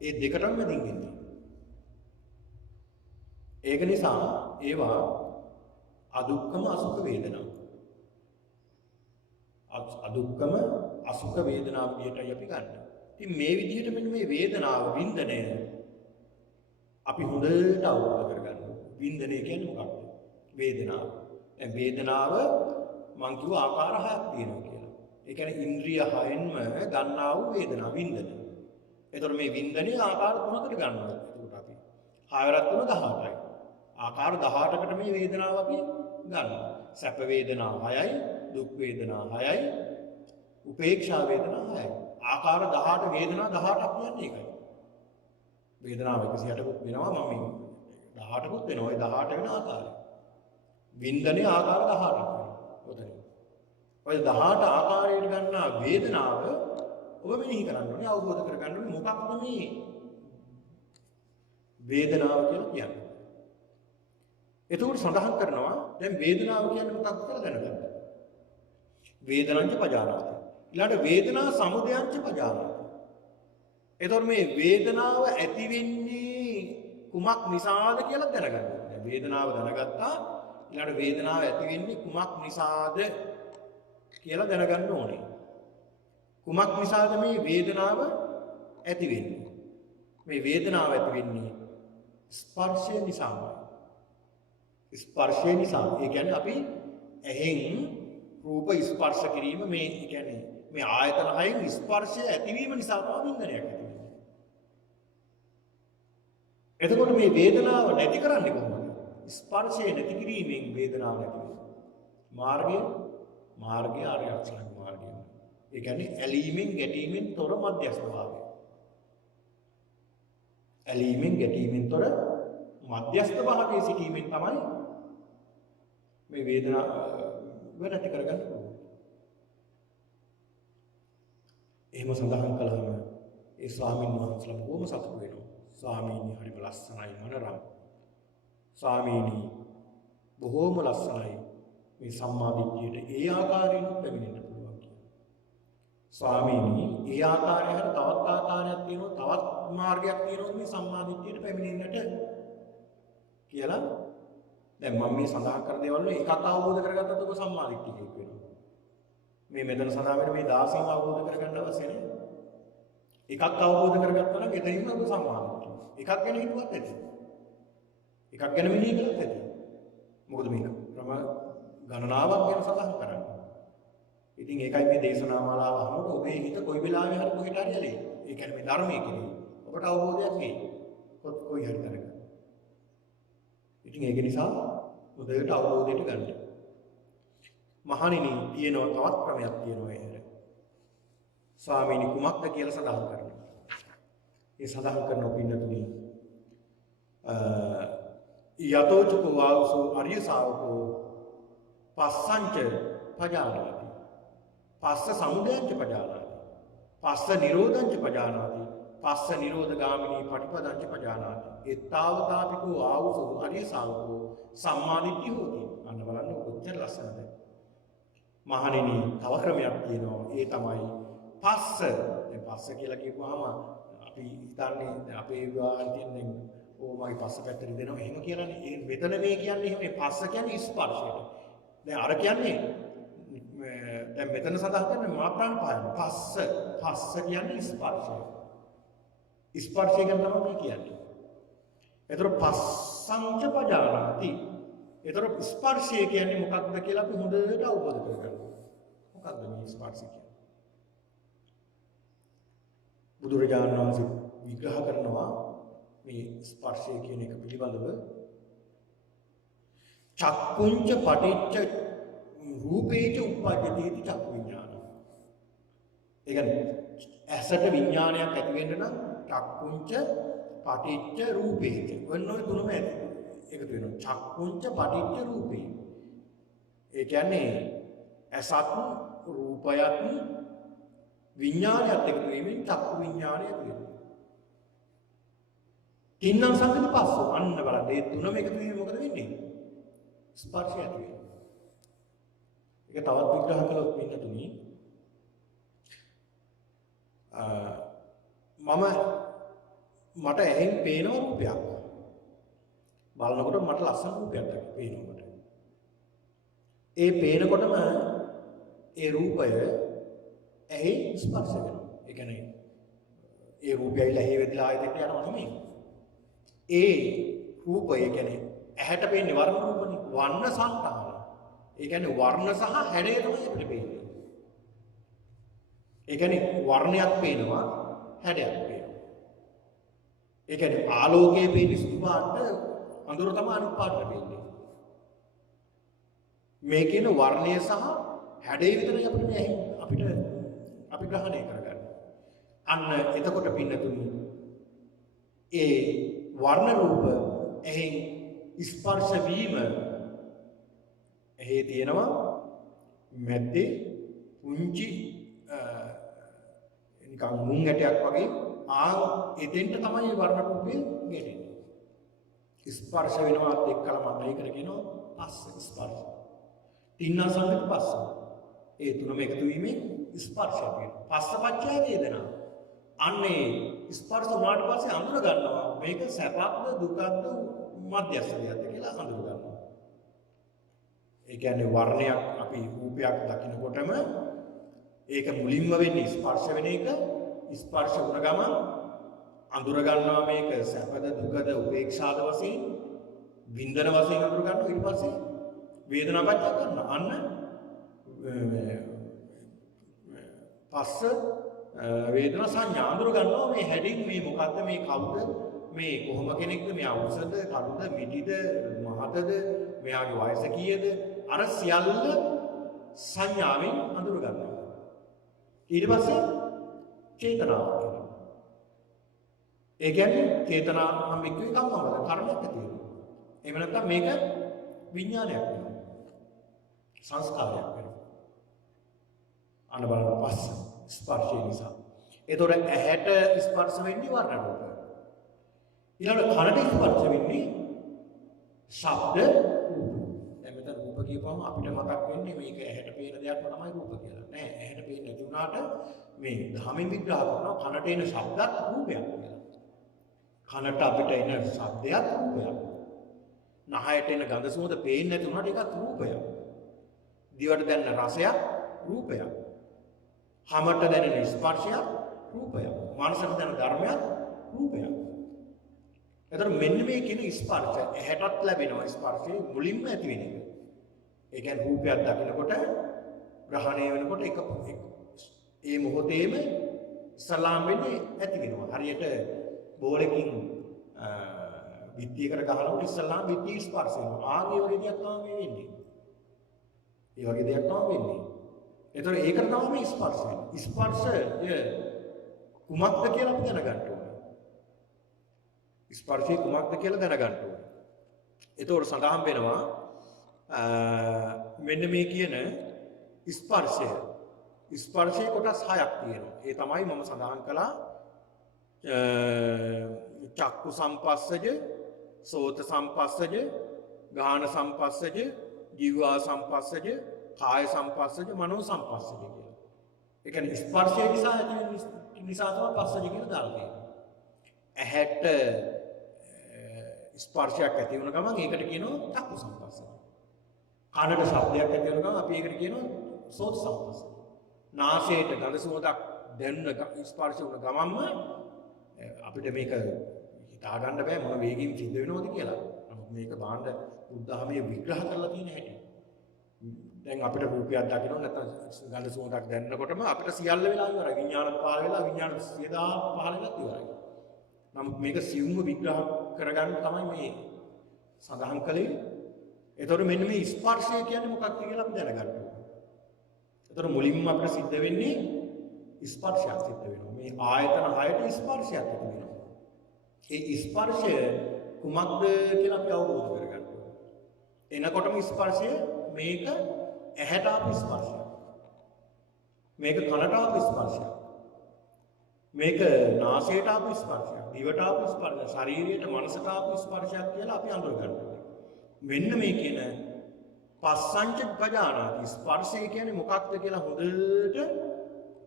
ඒ දෙකටම මැදින් ඉන්නේ. ඒක නිසා ඒවා අදුක්කම අසුඛ වේදනා. අදුක්කම අසුඛ වේදනා විදියටයි අපි ගන්න. ඉතින් මේ විදිහට මෙන්න මේ වේදනාව වින්දනය අපි හොඳට අවබෝධ කරගන්න. වින්දනය කියන්නේ මොකක්ද? වේදනාව. දැන් වේදනාව මං කිව්ව ආකාර හයක් තියෙනවා කියලා. ඒ කියන්නේ ඉන්ද්‍රිය හයෙන්ම ගන්නා වූ වේදනාව වින්දනය. එතකොට මේ වින්දනය ආකාර තුනකට ගන්නවා. එතකොට අපි 6 3 18යි. ආකාර 18කට මේ වේදනාව අපි ගන්නවා. සැප වේදනා 6යි, දුක් වේදනා 6යි, උපේක්ෂා වේදනා 6යි. ආකාර 18 වේදනා 18ක් කියන්නේ ඒකයි. වේදනාව 108කුත් වෙනවා මම 18කුත් වෙනවා. ඒ 18 වෙන ආකාරය. වින්දනේ ආකාර 18ක් වෙනවා. ඔතන. ඔය 18 ආකාරයට ගන්නා වේදනාව ඔබ මෙනෙහි කරන්න ඕනේ, අවබෝධ කරගන්න ඕනේ මොකක්ද මේ වේදනාව කියලා කියන්නේ. එතකොට සඳහන් කරනවා දැන් වේදනාව කියන්නේ මොකක්ද කියලා දැනගන්න. වේදනංච පජානාති. ඊළඟ වේදනා සමුදයංච පජානාති. එතකොට මේ වේදනාව ඇති වෙන්නේ කුමක් නිසාද කියලා දැනගන්න. දැන් වේදනාව දැනගත්තා. ඊළඟ වේදනාව ඇති වෙන්නේ කුමක් නිසාද කියලා දැනගන්න ඕනේ. කුමක් නිසාද මේ වේදනාව ඇති වෙන්නේ? මේ වේදනාව ඇති වෙන්නේ ස්පර්ශය නිසාමයි. ස්පර්ශය නිසා. ඒ කියන්නේ අපි ඇහෙන් රූප ස්පර්ශ කිරීම මේ කියන්නේ මේ ආයතන හයෙන් ස්පර්ශය ඇතිවීම නිසා තමයි වින්දනයක් ඇති වෙන්නේ. එතකොට මේ වේදනාව නැති කරන්නේ කොහොමද? ස්පර්ශය නැති කිරීමෙන් වේදනාව නැති වෙනවා. මාර්ගය ආර්ය අෂ්ටාංග මාර්ගය. ඒ කියන්නේ ඇලීමෙන් ගැටීමෙන් තොර මධ්‍යස්ථ භාවය. ඇලීමෙන් ගැටීමෙන් තොර මධ්‍යස්ථ භාවයේ සිටීමෙන් තමයි මේ වේදනාව නැති කරගන්න පුළුවන්. එහෙම සඳහන් කළාම ඒ ස්වාමීන් වහන්සේලා බොහොම සතුටු වෙනවා. ස්වාමීනි හරිම ලස්සනයි මනරම්. ස්වාමීනි බොහොම ලස්සනයි. මේ සම්මා දිට්ඨියට ඒ ආකාරයෙන් පැමිණෙන්න පුළුවන් කියලා. ස්වාමීනි ඒ ආකාරය හැර තවත් ආකාරයක් තියෙනවා, තවත් මාර්ගයක් තියෙනවා මේ සම්මා දිට්ඨියට පැමිණෙන්නට කියලා. දැන් මම මේ සඳහන් කරන දේවල් වල එකක් අවබෝධ කරගත්තත් ඔබ සම්මා දිට්ඨියෙක් වෙනවා. මේ මෙතන සඳහන් වෙන මේ 16ම අවබෝධ කරගන්න අවශ්‍ය නැහැ. එකක් අවබෝධ කරගත්තා නම් එතනින්ම ඔබ සම්මා දිට්ඨිය. එකක් ගැන හිතුවත් ඇති. එකක් ගැන මෙනෙහි කළත් ඇති. මොකද මේක ක්‍රම ගණනාවක් ගැන සඳහන් කරන්නේ. ඉතින් ඒකයි මේ දේශනා මාලාව අහනකොට ඔබේ හිත කොයි වෙලාවෙ හරි කොහෙට හරි යලේ. ඒ කියන්නේ මේ ධර්මයේ කියන්නේ ඔබට අවබෝධයක් එයි. කොයි හරි තැනක. ඉතින් ඒක නිසා හොඳට අවබෝධයට ගන්න. මහණෙනි තියෙනවා තවත් ක්‍රමයක් තියෙනවා එහෙර. ස්වාමීනි කුමක්ද කියලා සඳහන් කරනවා. ඒ සඳහන් කරන පින්නතුනි යතෝචකෝ වාසෝ අරිය ශාවකෝ පස්සංච පජානාති. පස්ස සමුදයංච පජානාති. පස්ස නිරෝධං ච පජානාති. පස්ස නිරෝධ ගාමිනී පටිපදං ච පජානාති. ඒතාවතාපිකෝ ආවුසෝ අරිය ශාවකෝ සම්මාදිට්ඨිය හොති. අන්න බලන්න කොච්චර ලස්සනද. මහණෙනි තව ක්‍රමයක් තියෙනවා. ඒ තමයි පස්ස. දැන් පස්ස කියලා කියපුවාම අපි හිතන්නේ අපේ විවාහන් තියෙන ඕ මගේ පස්ස පැත්තට දෙනවා එහෙම කියලානේ. ඒ මෙතන මේ කියන්නේ එහෙම පස්ස කියන්නේ ස්පර්ශයට. දැන් අර කියන්නේ දැන් මෙතන සඳහන් කරන්නේ මාත්‍රාන පායන. පස්ස කියන්නේ ස්පර්ශය. ස්පර්ශය ගැන තමයි කියන්නේ. ඒතර පස්සංච පජානාති. ඒතර ස්පර්ශය කියන්නේ මොකක්ද කියලා අපි හොඳට අවබෝධ කරගන්නවා. මොකක්ද මේ ස්පර්ශය කියන්නේ? බුදුරජාණන් වහන්සේ විග්‍රහ කරනවා මේ ස්පර්ශය කියන එක පිළිබඳව. චක්කුංච පටිච්ච රූපේච උප්පජ්ජති චක්කු විඥාන. ඒ කියන්නේ ඇසට විඥානයක් ඇති වෙන්න නම් චක්කුංච පටිච්ච රූපේච ඔන්න ඔය තුනම එකතු වෙනවා. චක්කුංච පටිච්ච රූපේ. ඒ කියන්නේ ඇසත් රූපයත් විඥානයත් එකතු වීමෙන් චක්කු විඥානය ඇති වෙනවා. තින්නම් සංගති පස්සෝ අන්න බලන්න මේ තුනම එකතු වීම මොකද වෙන්නේ? ස්පර්ශය ඇති වෙනවා. ඒක තවත් විග්‍රහ කළොත් පින්නතුනි මට ඇහෙන් පේන රූපයක් බලනකොට මට ලස්සන රූපයක් පේනවා. ඒ පේනකොටම ඒ රූපය ඇහි ස්පර්ශ වෙනවා. ඒ කියන්නේ ඒ රූපය ඇහිලා හේවෙදලා ආයෙත් යනවා තමයි. ඒ රූපය කියන්නේ ඇහැට පේන්නේ වර්ණ රූපනේ. වර්ණ සංතාන. ඒ කියන්නේ වර්ණ සහ හැඩය තමයි අපිට පේන්නේ. ඒ කියන්නේ වර්ණයක් පේනවා හැඩයක් පේනවා. ඒ කියන්නේ ආලෝකයේ පේන්නේ සුදු පාට අඳුර තමයි අනිත් පාටට පේන්නේ. මේ කියන වර්ණය සහ හැඩය විතරයි අපිට අපි ග්‍රහණය කරගන්න. අන්න එතකොට පින්නතුනි ඒ වර්ණ රූප එහෙන් ස්පර්ශ වීම එහි තියෙනවා මැද්දේ පුංචි නිකන් මුං ඇටයක් වගේ එතෙන්ට තමයි වර්ණ රූපය ගෙනෙන්නේ. ස්පර්ශ වෙනවත් එක්කලම මේකට කියනවා පස්ස ස්පර්ශ. තින්න සංගත පස්ස. ඒ තුනම එකතු වීමෙන් ස්පර්ශය වෙනවා. පස්සපච්චය වේදනා. අන්නේ ස්පර්ශ වුණාට පස්සේ අඳුර ගන්නවා මේක සැපක්ද දුකක්ද මධ්‍යස්ථයක්ද කියලා අඳුර ගන්නවා. ඒ කියන්නේ වර්ණයක් අපි රූපයක් දකිනකොටම ඒක මුලින්ම වෙන්නේ ස්පර්ශ වෙන එක. ස්පර්ශ වුණ ගමන් අඳුර ගන්නවා මේක සැපද දුකද උපේක්ෂාද වශයෙන් වින්දන වශයෙන් අඳුර ගන්නවා. ඊට පස්සේ වේදනාපච්චය ගන්නවා. අන්න පස්ස වේදනා සංඥා අඳුර ගන්නවා මේ හැඩින් මේ මොකද්ද මේ කවුද මේ කොහොම කෙනෙක්ද මේ අවුසද කඩුද මිටිද මහතද මෙයාගේ වයස කීයද අර සියල්ල සංඥාවෙන් අඳුර ගන්නවා. ඊට පස්සේ චේතනාව කියනවා. ඒ කියන්නේ චේතනා හම්බෙන්නේ කම්මවල කර්මයක් ඇති වෙනවා. එහෙම නැත්නම් මේක විඥානයක් වෙනවා. සංස්කාරයක් වෙනවා. අන්න බලන්න පස්ස ස්පර්ශය නිසා. ඒතොර ඇහැට ස්පර්ශ වෙන්නේ වර්ණ රූප. ඊළඟ කනට ස්පර්ශ වෙන්නේ ශබ්ද රූප. දැන් මෙතන රූප කියපුවම අපිට මතක් වෙන්නේ මේක ඇහැට පේන දෙයක්ම තමයි රූප කියලා. නෑ ඇහැට පේන්නේ නැති වුණාට මේ ධර්මයෙන් විග්‍රහ කරනවා කනට එන ශබ්දත් රූපයක් කියලා. කනට අපිට එන ශබ්දයක් රූපයක්. නහයට එන ගඳ සුවඳ පේන්නේ නැති වුණාට ඒකත් රූපයක්. දිවට දැනෙන රසයක් රූපයක්. හමට දැනෙන ස්පර්ශයක් රූපයක්. මනසට දැනෙන ධර්මයක් රූපයක්. එතකොට මෙන්න මේ කියන ස්පර්ශ ඇහැටත් ලැබෙනවා ස්පර්ශය මුලින්ම ඇති වෙන එක. ඒ කියන්නේ රූපයක් දකිනකොට ග්‍රහණය වෙනකොට එක ඒ මොහොතේම සලාම් වෙන්නේ ඇති වෙනවා. හරියට බෝලකින් විත්තියකට ගහනකොට ඉස්සල්ලාම විත්තිය ස්පර්ශ වෙනවා. ආගේ වගේ දෙයක් තමයි වෙන්නේ. ඒ වගේ දෙයක් තමයි වෙන්නේ. ඒතර ඒකට තමයි මේ ස්පර්ශ වෙන්නේ. ස්පර්ශය කුමක්ද කියලා අපි දැනගන්න ඕනේ. ස්පර්ශය කුමක්ද කියලා දැනගන්න ඕනේ. ඒතකොට සඳහන් වෙනවා මෙන්න මේ කියන ස්පර්ශය ස්පර්ශයේ කොටස් 6ක් තියෙනවා. ඒ තමයි මම සඳහන් කළා චක්කු සම්පස්සජ, සෝත සම්පස්සජ, ගාහන සම්පස්සජ, ජීවා සම්පස්සජ, කාය සම්පස්සජ, මනෝ සම්පස්සජ කියලා. ඒ කියන්නේ ස්පර්ශය නිසා ඇති නිසා තමයි පස්සජ කියලා දාලා තියෙන්නේ. ඇහැට ස්පර්ශයක් ඇති වුණ ගමන් ඒකට කියනවා චක්කු සම්පස්සජ. කනට ශබ්දයක් ඇති වෙන ගමන් අපි ඒකට කියනවා සෝත සම්පස්සජ. නාසයට ගඳ සුවඳක් දැනෙන ස්පර්ශ වුණ ගමන්ම අපිට මේක හිතා ගන්න බෑ මොන වේගකින් සිද්ධ වෙනවද කියලා. නමුත් මේක බාණ්ඩ බුද්ධහමයේ විග්‍රහ කරලා තියෙන හැටි. දැන් අපිට රූපයක් දකින්න නැත්නම් ගඳ සුවඳක් දැනෙනකොටම අපිට සියල්ල වෙලා ඉවරයි. විඥාන පහළ වෙලා විඥාන 10000 පහළ වෙලා ඉවරයි. නමුත් මේක සියුම්ව විග්‍රහ කරගන්න තමයි මේ සඳහන් කළේ. ඒතකොට මෙන්න මේ ස්පර්ශය කියන්නේ මොකක්ද කියලා අපි දැනගන්න ඕනේ. ඒතකොට මුලින්ම අපිට සිද්ධ වෙන්නේ ස්පර්ශයක් සිද්ධ වෙනවා. මේ ආයතන 6ට ස්පර්ශයක් ඇති වෙනවා. ඒ ස්පර්ශය කුමක්ද කියලා අපි අවබෝධ කරගන්න ඕනේ. එනකොටම ස්පර්ශය මේක ඇහැට ආපු ස්පර්ශයක්. මේක කනට ආපු ස්පර්ශයක්. මේක නාසයට ආපු ස්පර්ශයක්. දිවට ආපු ස්පර්ශයක්. ශරීරයට මනසට ආපු ස්පර්ශයක් කියලා අපි අඳුර ගන්න ඕනේ. මෙන්න මේ කියන පස්සංච පජානාති ස්පර්ශය කියන්නේ මොකක්ද කියලා හොඳට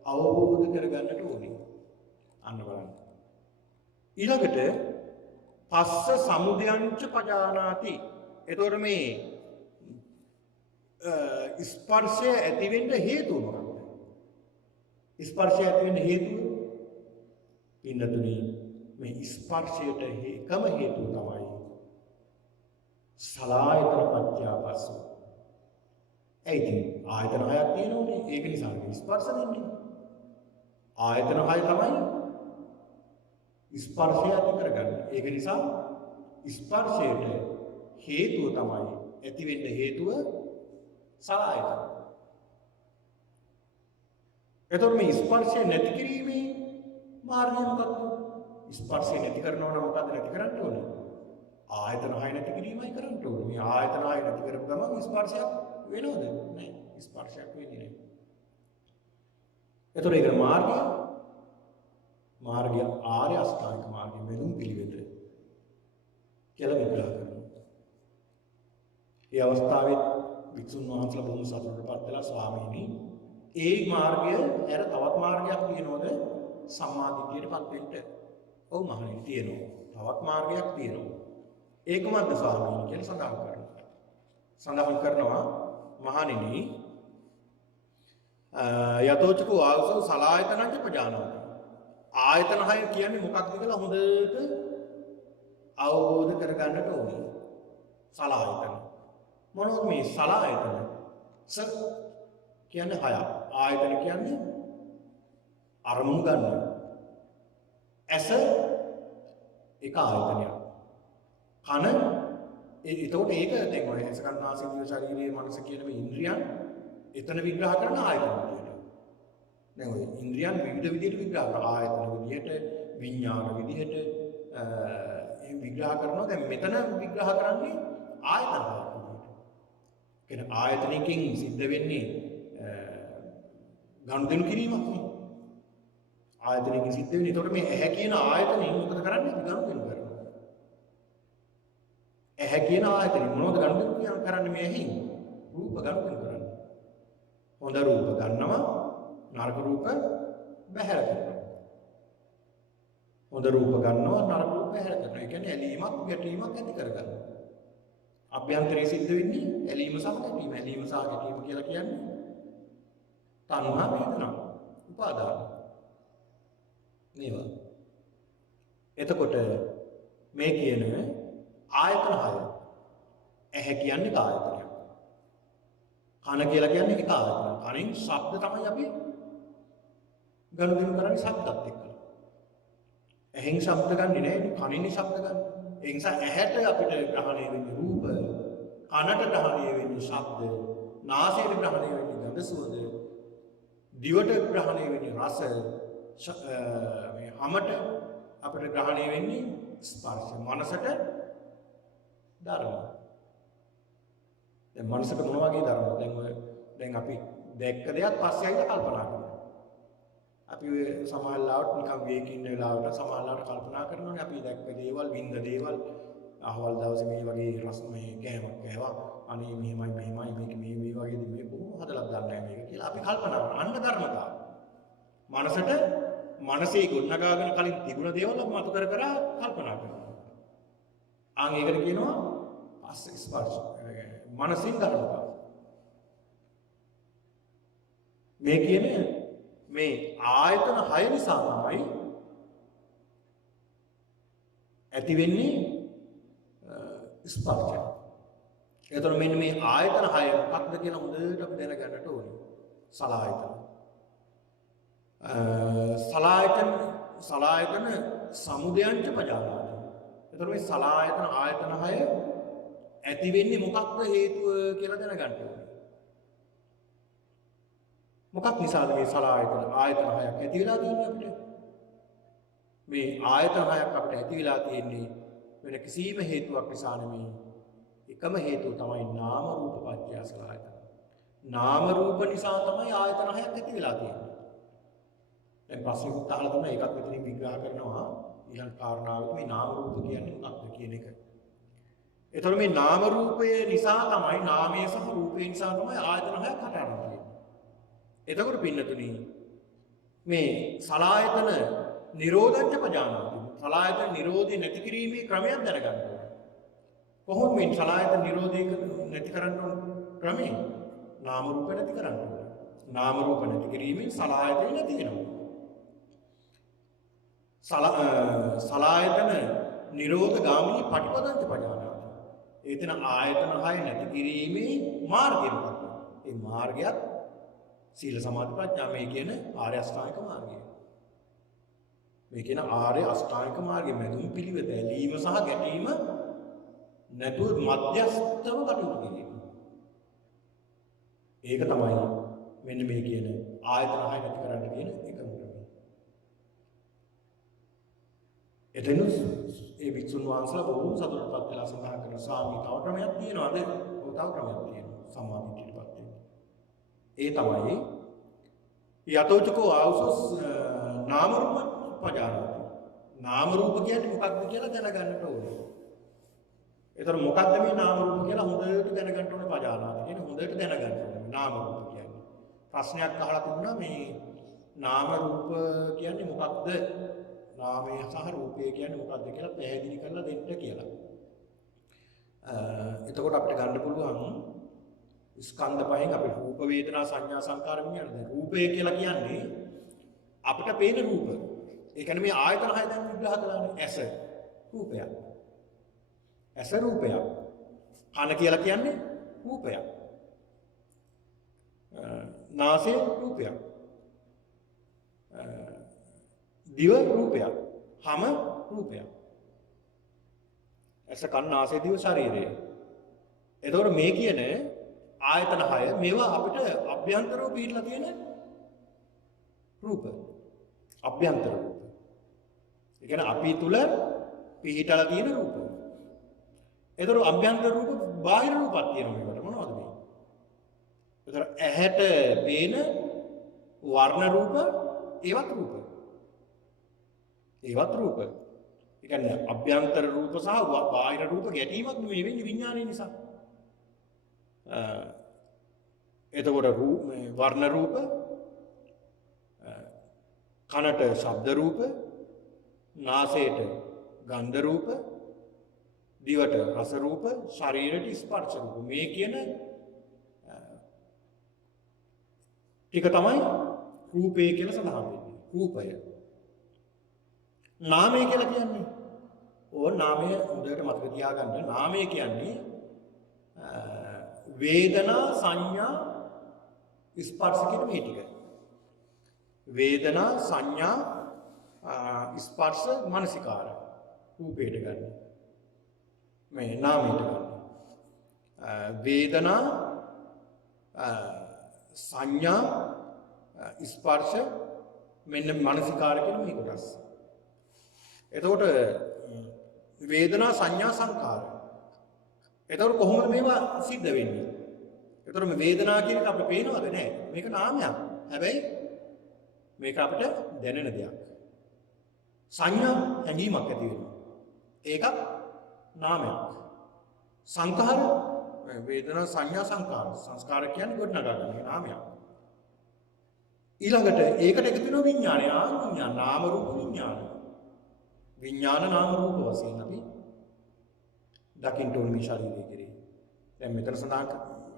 අවබෝධ කරගන්නට ඕනේ. අන්න බලන්න. ඊළඟට පස්ස සමුදයංච පජානාති. එතකොට මේ ස්පර්ශය ඇති වෙන්න හේතුව මොකක්ද? ස්පර්ශය ඇති වෙන්න හේතුව පින්නතුනි මේ ස්පර්ශයට එකම හේතුව තමයි සලආයතන පත්‍යාපස්ස. ඒ කියන්නේ ආයතන 6ක් තියෙනෝනේ. ඒක නිසා ස්පර්ශ වෙන්නේ. ආයතන 6 තමයි ස්පර්ශය ඇති කරගන්නේ. ඒක නිසා ස්පර්ශයට හේතුව තමයි ඇති වෙන්න හේතුව සලආයතන. එතකොට මේ ස්පර්ශය නැති කිරීමේ මාර්ගය මොකක්ද? ස්පර්ශය නැති කරනවා නම් මොකද්ද නැති කරන්න ඕනේ? ආයතන 6 නැති කිරීමයි කරන්න ඕනේ. මේ ආයතන 6 නැති කරපු ගමන් ස්පර්ශයක් වෙනවද? නැහැ. ස්පර්ශයක් වෙන්නේ නැහැ. එතකොට ඒකට මාර්ගය ආර්ය අෂ්ටාංගික මාර්ගය මෙලුම් පිළිවෙත කියලා විග්‍රහ කරනවා. ඒ අවස්ථාවේ වික්ෂුන් වහන්සේලා බොහොම සතුටටපත් වෙලා ස්වාමීනි ඒ මාර්ගය ඇර තවත් මාර්ගයක් තියෙනවද සම්මාදිට්ඨියටපත් වෙන්න? ඔව් මහණෙනි තියෙනවා. තවත් මාර්ගයක් තියෙනවා. ඒකමත් ස්වාමීනි කියලා සඳහන් කරනවා. සඳහන් කරනවා මහණෙනි යතෝචකෝ ආවසෝ සලායතනං පජානාති. ආයතන 6 කියන්නේ මොකක්ද කියලා හොඳට අවබෝධ කරගන්නට ඕනේ. සලායතන මොනවද මේ සලායතන? කියන්නේ 6ක්. ආයතන කියන්නේ අරමුණු ගන්න. ඇස එක ආයතනයක්. කන එතකොට ඒක දැන් ඔය ඇස කන නාසය දිව ශරීරයේ මනස කියන මේ ඉන්ද්‍රියන් එතන විග්‍රහ කරන ආයතන විදියට. දැන් ඔය ඉන්ද්‍රියන් විවිධ විදියට විග්‍රහ කරනවා. ආයතන විදියට, විඥාන විදියට විග්‍රහ කරනවා. දැන් මෙතන විග්‍රහ කරන්නේ ආයතන විදියට. කියන්නේ ආයතනයකින් සිද්ධ වෙන්නේ ගනුදෙනු කිරීමක් නේ. ආයතනයකින් සිද්ධ වෙන්නේ. එතකොට මේ ඇහැ කියන ආයතනයෙන් මොකද කරන්නේ? ගනුදෙනු කරනවා. ඇහැ කියන ආයතනය මොනවද ගනුදෙනු කරන්නේ මේ ඇහින්? රූප ගනුදෙනු කරන්නේ. හොඳ රූප ගන්නවා, නරක රූප බැහැර කරනවා. හොඳ රූප ගන්නවා, නරක රූප බැහැර කරනවා. ඒ කියන්නේ ඇලීමක්, ගැටීමක් ඇති කරගන්නවා. අභ්‍යන්තරයේ සිද්ධ වෙන්නේ ඇලීම සහ ගැටීම. ඇලීම සහ ගැටීම කියලා කියන්නේ තණ්හා වේදනා, උපාදාන. මේවා. එතකොට මේ කියන ආයතන 6. ඇහැ කියන්නේ ආයතනයක්. කන කියලා කියන්නේ එක ආයතනයක්. කනෙන් ශබ්ද තමයි අපි ගනුදෙනු කරන්නේ ශබ්දත් එක්කලා. ඇහෙන් ශබ්ද ගන්නෙ නෑ, කනෙන් ශබ්ද ගන්න. ඒ නිසා ඇහැට අපිට ග්‍රහණය වෙන්නේ රූප, කනට ග්‍රහණය වෙන්නේ ශබ්ද, නාසයට ග්‍රහණය වෙන්නේ ගඳ සුවඳ, දිවට ග්‍රහණය වෙන්නේ රස, මේ හමට අපිට ග්‍රහණය වෙන්නේ ස්පර්ශ, මනසට ධර්ම. දැන් මනසට මොන වගේ ධර්මද? දැන් අපි දැක්ක දෙයක් පස්සේ ආවිලා කල්පනා කරනවා. අපි සමාල්ලාවට නිකන් වේකින් වෙලාවට සමාල්ලාවට කල්පනා කරනවානේ අපි දැක්ක දේවල්, විඳ දේවල්, අහවල් දවසේ මේ වගේ රසමය ගෑමක් කෑවා. අනේ මෙහෙමයි මේක මේ වගේද මේ කොහොම හදලා දන්නේ මේක කියලා අපි කල්පනා කරනවා. අන්න ධර්මතාව. මනසේ ගොඩනගාගෙන කලින් තිබුණ දේවල් මතු කර කල්පනා කරනවා. ඒකට කියනවා පස්ස ස්පර්ශ. මනසින් ධර්මතාව. මේ කියන්නේ මේ ආයතන 6 නිසා තමයි ඇති වෙන්නේ ස්පර්ශය. එතකොට මෙන්න මේ ආයතන 6 මොකක්ද කියලා හොඳට අපි දැනගන්නට ඕනේ. සලායතන සමුදයන්ච පජානාති. එතකොට මේ සලායතන ආයතන 6 ඇති වෙන්නේ මොකක්ද හේතුව කියලා දැනගන්න ඕනේ. මොකක් නිසාද මේ සලායතන ආයතන 6ක් ඇති වෙලා තියෙන්නේ අපිට? මේ ආයතන 6ක් අපිට ඇති වෙලා තියෙන්නේ වෙන කිසිම හේතුවක් නිසා නෙමෙයි. එකම හේතුව තමයි නාම රූප පත්‍ය සලආයතන. නාම රූප නිසා තමයි ආයතන 6ක් ඇති වෙලා තියෙන්නේ. දැන් ප්‍රශ්නෙකුත් අහලා තමයි ඒකත් මෙතනින් විග්‍රහ කරනවා ඊළඟ කාරණාවෙත් මේ නාම රූප කියන්නේ මොකක්ද කියන එක. ඒතර මේ නාම රූපය නිසා තමයි නාමය සහ රූපය නිසා තමයි ආයතන 6ක් හටගන්නේ. එතකොට පින්නතුනි මේ සලආයතන නිරෝධංච පජානාති. සලආයතන නිරෝධය නැති කිරීමේ ක්‍රමයක් දැනගන්න ඕනේ. කොහොමද මේ සලආයතන නිරෝධය නැති කරන්න ඕන ක්‍රමය? නාම රූප නැති කරන්න ඕනේ. නාම රූප නැති කිරීමෙන් සලආයතන නැති වෙනවා. සලආයතන නිරෝධ ගාමිනී පටිපදංච පජානාති. එතන ආයතන 6 නැති කිරීමේ මාර්ගය මොකක්ද? ඒ මාර්ගයත් සීල සමාධි ප්‍රඥා මේ කියන ආර්ය අෂ්ටාංගික මාර්ගය. මේ කියන ආර්ය අෂ්ටාංගික මාර්ගයේ මැදුම් පිළිවෙත ඇලීම සහ ගැටීම නැතුව මධ්‍යස්ථව කටයුතු කිරීම. ඒක තමයි මෙන්න මේ කියන ආයතන 6 නැති කරන්න කියන එකම ක්‍රමය. එතනස් ඒ වික්ෂුන් වහන්සේලා බොහෝම සතුටටපත් වෙලා සඳහන් කරන ස්වාමී තව ක්‍රමයක් තියෙනවාද? ඔව් තව ක්‍රමයක් තියෙනවා. සම්මාදිට්ඨියටපත් වෙන්න. ඒ තමයි යතෝචකෝ ආවුසස් නාම රූප පජානාති. නාම රූප කියන්නේ මොකක්ද කියලා දැනගන්නට ඕනේ. ඒතර මොකක්ද මේ නාම රූප කියලා හොඳට දැනගන්න ඕනේ. පජානාති කියන්නේ හොඳට දැනගන්න ඕනේ නාම රූප කියන්නේ. ප්‍රශ්නයක් අහලා තිබුණා මේ නාම රූප කියන්නේ මොකක්ද? නාමය සහ රූපය කියන්නේ මොකක්ද කියලා පැහැදිලි කරලා දෙන්න කියලා. එතකොට අපිට ගන්න පුළුවන් ස්කන්ධ පහෙන් අපි රූප වේදනා සංඥා සංකාර විඥාන. දැන් රූපය කියලා කියන්නේ අපිට පේන රූප. ඒ කියන්නේ මේ ආයතන 6 දැන් විග්‍රහ කළානේ. ඇස රූපයක්. ඇස රූපයක්. කන කියලා කියන්නේ රූපයක්. නාසය රූපයක්. දිව රූපයක්. හම රූපයක්. ඇස කන නාසය දිව ශරීරය. එතකොට මේ කියන ආයතන 6 මේවා අපිට අභ්‍යන්තරව පිළිලා තියෙන රූප. අභ්‍යන්තර රූප. ඒ කියන්නේ අපි තුල පිහිටලා තියෙන රූප. එතකොට අභ්‍යන්තර රූප බාහිර රූපක් තියෙනවා මේකට. මොනවද මේ? එතකොට ඇහැට පේන වර්ණ රූප ඒවත් රූප. ඒවත් රූප. ඒ කියන්නේ අභ්‍යන්තර රූප සහ බාහිර රූප ගැටීමක් මේ වෙන්නේ විඥානය නිසා. එතකොට වර්ණ රූප, කනට ශබ්ද රූප, නාසයට ගන්ධ රූප, දිවට රස රූප, ශරීරයට ස්පර්ශ රූප. මේ කියන ටික තමයි රූපය කියලා සඳහන් වෙන්නේ. රූපය. නාමය කියලා කියන්නේ ඕන නාමය හොඳට මතක තියාගන්න. නාමය කියන්නේ වේදනා සංඥා ස්පර්ශ කියන මේ ටික. වේදනා සංඥා ස්පර්ශ මනසිකාර රූපයට ගන්න. මේ නාමයට ගන්න. වේදනා සංඥා ස්පර්ශ මෙන්න මනසිකාර කියන මේ කොටස්. එතකොට වේදනා සංඥා සංකාර. එතකොට කොහොමද මේවා සිද්ධ වෙන්නේ? ඒතර මේ වේදනා කියන එක අපිට පේනවද නැහැ. මේක නාමයක්. හැබැයි මේක අපිට දැනෙන දෙයක්. සංඥා හැඟීමක් ඇති වෙනවා. ඒකත් නාමයක්. සංඛාර වේදනා සංඥා සංඛාර සංස්කාර කියන්නේ ගොඩනගා ගන්න නාමයක්. ඊළඟට ඒකට එකතු වෙන විඥානය විඥාන නාම රූප විඥාන. විඥාන නාම රූප වශයෙන් අපි දකින්න ඕනේ මේ ශරීරය කෙරේ. දැන් මෙතන සඳහන්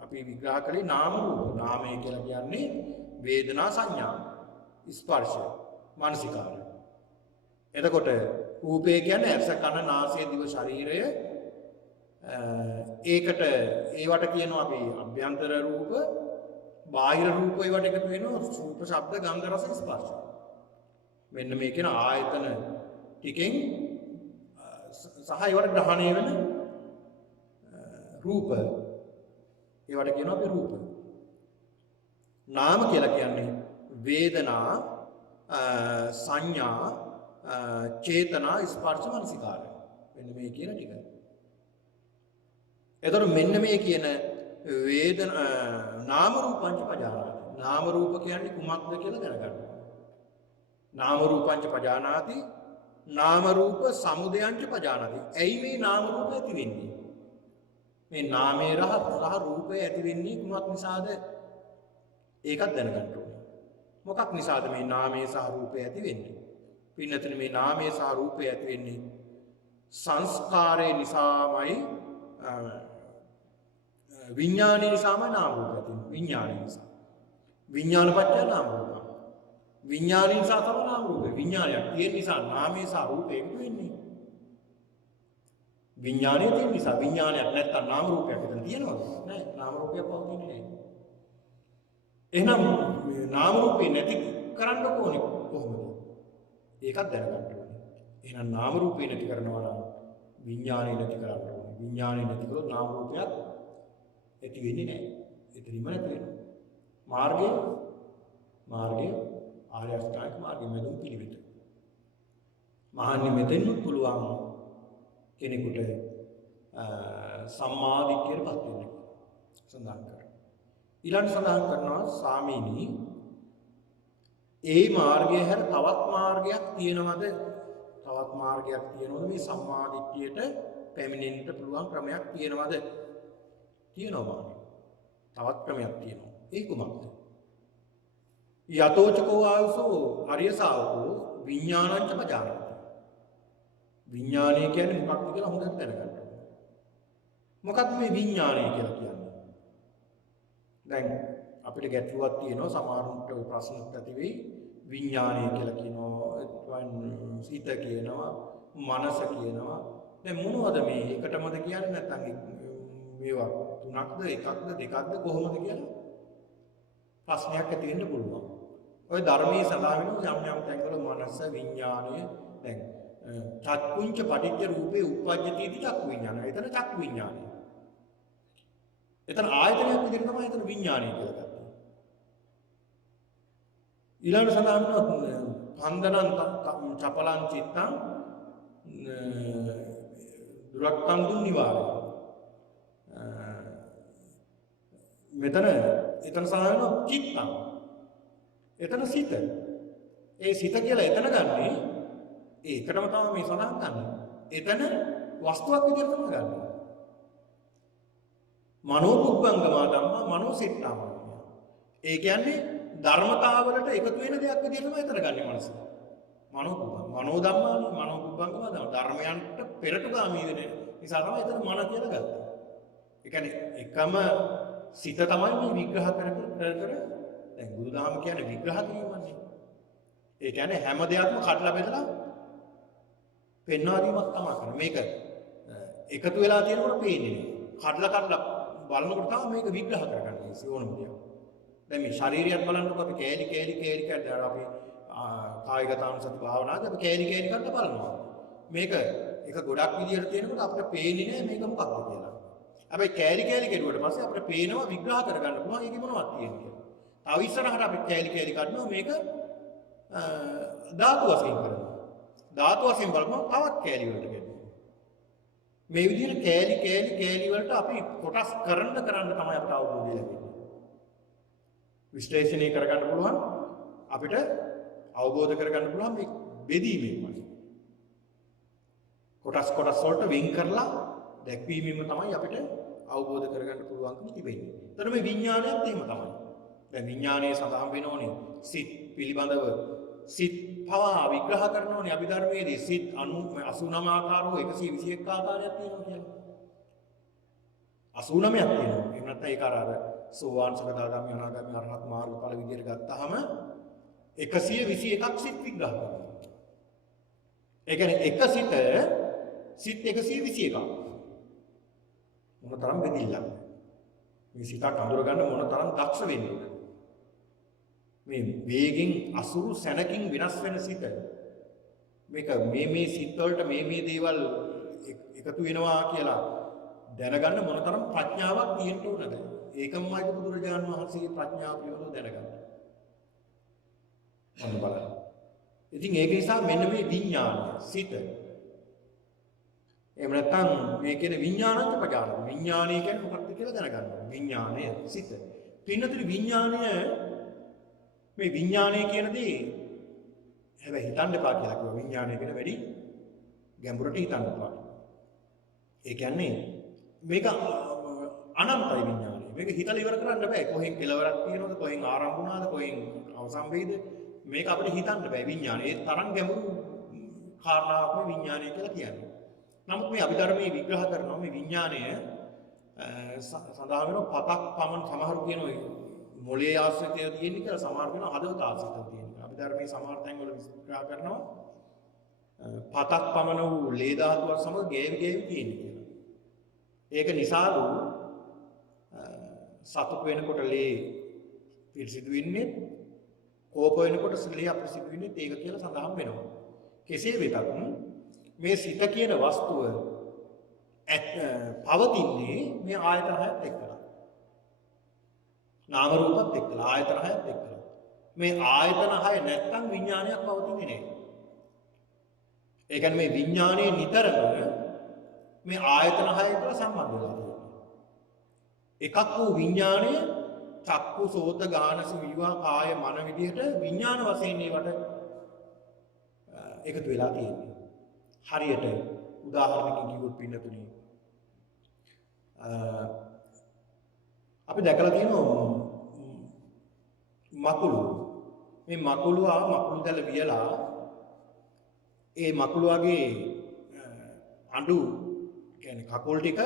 අපි විග්‍රහ කළේ නාම රූප. නාමය කියලා කියන්නේ වේදනා සංඥා ස්පර්ශ මානසිකාරය. එතකොට රූපය කියන්නේ ඇස කන නාසය දිව ශරීරය ඒකට ඒවට කියනවා අපි අභ්‍යන්තර රූප බාහිර රූප ඒවට එකතු වෙනවා රූප ශබ්ද ගන්ධ රස ස්පර්ශ. මෙන්න මේ කියන ආයතන ටිකෙන් සහ ඒවට ග්‍රහණය වෙන රූප ඒවට කියනවා අපි රූප. නාම කියලා කියන්නේ වේදනා සංඥා චේතනා ස්පර්ශ මනසිකාරය. මෙන්න මේ කියන ටික. එතකොට මෙන්න මේ කියන නාම රූපංච පජානාති. නාම රූප කියන්නේ කුමක්ද කියලා දැනගන්න. නාම රූපංච පජානාති නාම රූප සමුදයංච පජානාති. ඇයි මේ නාම රූප ඇති වෙන්නේ? මේ නාමයේ රහ රූපය ඇති වෙන්නේ කුමක් නිසාද? ඒකත් දැනගන්න ඕනේ. මොකක් නිසාද මේ නාමයේ සහ රූපය ඇති වෙන්නේ? පින්නතනේ මේ නාමයේ සහ රූපය ඇති වෙන්නේ සංස්කාරය නිසාමයි විඥානය නිසාමයි නාම රූප ඇති වෙන්නේ. විඥානය නිසා. විඥානපච්චය නාම රූප. විඥානය නිසා තමයි නාම රූපය. විඥානයක් තියෙන නිසා නාමයේ සහ රූපය එකතු වෙන්නේ. විඥානය තියෙන නිසා විඥානයක් නැත්තම් නාම රූපයක් එතන තියෙනවද? නැහැ. නාම රූපයක් පවතින්නේ නැහැ. එහෙනම් නාම රූපේ නැති කරන්න ඕනේ කොහොමද? ඒකත් දැනගන්න ඕනේ. එහෙනම් නාම රූපේ නැති කරනවා නම් විඥානය නැති කරන්න ඕනේ. විඥානය නැති කරොත් නාම රූපයක් ඇති වෙන්නේ නැහැ. එතනින්ම නැති වෙනවා. මාර්ගය ආර්ය අෂ්ටාංගික මාර්ගය මෙදුම් පිළිවෙත. මහන්නේ මෙතෙන් පුළුවන් කෙනෙකුට සම්මාදිට්ඨියටපත් වෙන්න සඳහන් කරනවා. ඊළඟ සඳහන් කරනවා සාමීනි ඒ මාර්ගය හැර තවත් මාර්ගයක් තියෙනවද? තවත් මාර්ගයක් තියෙනවද මේ සම්මාදිට්ඨියට පැමිණෙන්න පුළුවන් ක්‍රමයක් තියෙනවද? තියෙනවා. තවත් ක්‍රමයක් තියෙනවා. ඒ කුමක්ද? යතෝචකෝ ආයසෝ අරිය ශාවකෝ විඥානංච පජානාති. විඥානය කියන්නේ මොකක්ද කියලා හොඳට දැනගන්න ඕනේ. මොකක්ද මේ විඥානය කියලා කියන්නේ? දැන් අපිට ගැටලුවක් තියෙනවා සමහරුන්ට ඔය ප්‍රශ්නත් ඇති වෙයි. විඥානය කියලා කියනවා, සිත කියනවා, මනස කියනවා. දැන් මොනවද මේ එකටමද කියන්නේ නැත්නම් මේවා තුනක්ද එකක්ද දෙකක්ද කොහොමද කියලා ප්‍රශ්නයක් ඇති වෙන්න පුළුවන්. ඔය ධර්මයේ සඳහන් වෙන යම් යම් තැන්වල මනස විඥානය දැන් චක්කුංච පටිච්ච රූපේ උප්පජ්ජති චක්කු විඥානය. එතන චක්කු විඥානය. එතන ආයතනයක් විදිහට තමයි එතන විඥානය කියලා ගත්තේ. ඊළඟ සඳහන් පන්දනං චපලං චිත්තං දුරක්ඛං දුන් නිවාරය. මෙතන එතන සඳහන් චිත්තං. එතන සිත. ඒ සිත කියලා එතන ගන්නේ ඒකටම තමයි මේ සඳහන් කරන්නේ. එතන වස්තුවක් විදිහට තමයි ගන්නෙ. මනෝපුබ්බංගමා ධම්මා මනෝසිට්ඨාම. ඒ කියන්නේ ධර්මතාවලට එකතු වෙන දෙයක් විදිහට තමයි එතන ගන්නෙ මනස. මනෝ ධම්මානේ මනෝපුබ්බංගමා ධර්මයන්ට පෙරටුගාමී වෙන නිසා තමයි එතන මන කියලා ගත්තේ. ඒ කියන්නේ එකම සිත තමයි මේ විග්‍රහ කර දැන් බුදුදහම කියන්නේ විග්‍රහ කිරීමන්නේ. ඒ කියන්නේ හැම දෙයක්ම කඩලා බෙදලා පෙන්වා දීමක් තමයි කරන්නේ. මේක එකතු වෙලා තියෙනකොට පේන්නේ නෑ. කඩලා බලනකොට තමයි මේක විග්‍රහ කරගන්නේ ඕනම දෙයක්. දැන් මේ ශරීරයත් බලනකොට අපි කෑලි කරලා අපි කායිකතානුසති භාවනාවද අපි කෑලි කරලා බලනවා. මේක එක ගොඩක් විදියට තියෙනකොට අපිට පේන්නේ නෑ මේක මොකක්ද කියලා. හැබැයි කෑලි කෙරුවට පස්සේ අපිට පේනවා විග්‍රහ කරගන්න පුළුවන් ඒකේ මොනවද තියෙන්නේ කියලා. තව ඉස්සරහට අපි කෑලි කරනවා මේක ධාතු වශයෙන් කරනවා. ධාතු වශයෙන් බලපුවම තවත් කෑලි වලට ගෙනවා. මේ විදිහට කෑලි වලට අපි කොටස් කරන්න තමයි අපට අවබෝධය ලැබෙන්නේ. විශ්ලේෂණය කරගන්න පුළුවන් අපිට අවබෝධ කරගන්න පුළුවන් මේ බෙදීමෙන් වශයෙන්. කොටස් වලට වෙන් කරලා දැක්වීමෙන් තමයි අපිට අවබෝධ කරගන්න පුළුවන්කම තිබෙන්නේ. එතන මේ විඥානයත් එහෙම තමයි. දැන් විඥානයේ සඳහන් වෙනෝනේ සිත් පිළිබඳව සිත් පවා විග්‍රහ කරනෝනේ අභිධර්මයේදී සිත් 89 ආකාරෝ 121 ආකාරයක් තියෙනවා කියන්නේ. 89ක් තියෙනවා. එහෙම නැත්නම් ඒක අර සෝවාන් සකදාගාමි අනාගාමි අරහත් මාර්ගඵල විදියට ගත්තාම 121ක් සිත් විග්‍රහ කරනවා. ඒ කියන්නේ එක සිත් 121ක්. මොන තරම් බෙදිල්ලක්. මේ සිතක් අඳුර ගන්න මොන තරම් දක්ෂ වෙන්න ඕනද? මේ වේගෙන් අසුරු සැනකින් විනාශ වෙන සිත. මේක මේ සිත් වලට මේ දේවල් එකතු වෙනවා කියලා දැනගන්න මොන තරම් ප්‍රඥාවක් තියෙන්න ඕනද? ඒකමයි බුදුරජාණන් වහන්සේගේ ප්‍රඥාව පිළිබඳව දැනගන්න. අන්න බලන්න. ඉතින් ඒක නිසා මෙන්න මේ විඥාන සිත. එහෙම නැත්නම් මේ කියන විඥානංච පජාන. විඥානය කියන්නේ මොකක්ද කියලා දැනගන්න. විඥානය සිත. පින්නතුනි විඥානය මේ විඥානය කියන දේ හැබැයි හිතන්න එපා කියලා කිව්වා. විඥානය කියන වැඩි ගැඹුරට හිතන්න එපා. ඒ කියන්නේ මේක අනන්තයි විඥානය. මේක හිතලා ඉවර කරන්න බෑ. කොහෙන් කෙලවරක් තියෙනවද? කොහෙන් ආරම්භ වුණාද? කොහෙන් අවසන් වෙයිද? මේක අපිට හිතන්න බෑ විඥානය. ඒ තරම් ගැඹුරු කාරණාවක් මේ විඥානය කියලා කියන්නේ. නමුත් මේ අභිධර්මයේ විග්‍රහ කරනවා මේ විඥානය සඳහන් වෙනවා පතක් පමණ සමහරු කියනවා මොළයේ ආශ්‍රිතය තියෙන කියලා සමහර වෙනවා හදවත ආශ්‍රිතය තියෙන. අභිධර්මයේ සමහර තැන්වල විග්‍රහ කරනවා පතක් පමණ වූ ලේ ධාතුවක් සමග ගේවි තියෙන කියලා. ඒක නිසාලු සතුට වෙනකොට ලේ පිරිසිදු වෙන්නේ කෝප වෙනකොට ලේ අපිරිසිදු වෙන්නේ ඒක කියලා සඳහන් වෙනවා. කෙසේ වෙතත් මේ සිත කියන වස්තුව පවතින්නේ මේ ආයතන හයත් එක්කලා. නාම රූපත් එක්කලා ආයතන හයත් එක්කලා. මේ ආයතන හය නැත්තම් විඥානයක් පවතින්නේ නැහැ. ඒ කියන්නේ මේ විඥානයේ නිතරම මේ ආයතන හය එක්කලා සම්බන්ධ වෙලා තියෙනවා. එකක් වූ විඥානය චක්කු සෝත ගාන ජීවා කාය මන විදිහට විඥාන වශයෙන් ඒවට එකතු වෙලා තියෙනවා. හරියට උදාහරණකින් කිව්වොත් පින්නතුනි අපි දැකලා තියෙනවා මකුළු මේ මකුළු දැල වියලා ඒ මකුළුවගේ අඬු කියන්නේ කකුල් ටික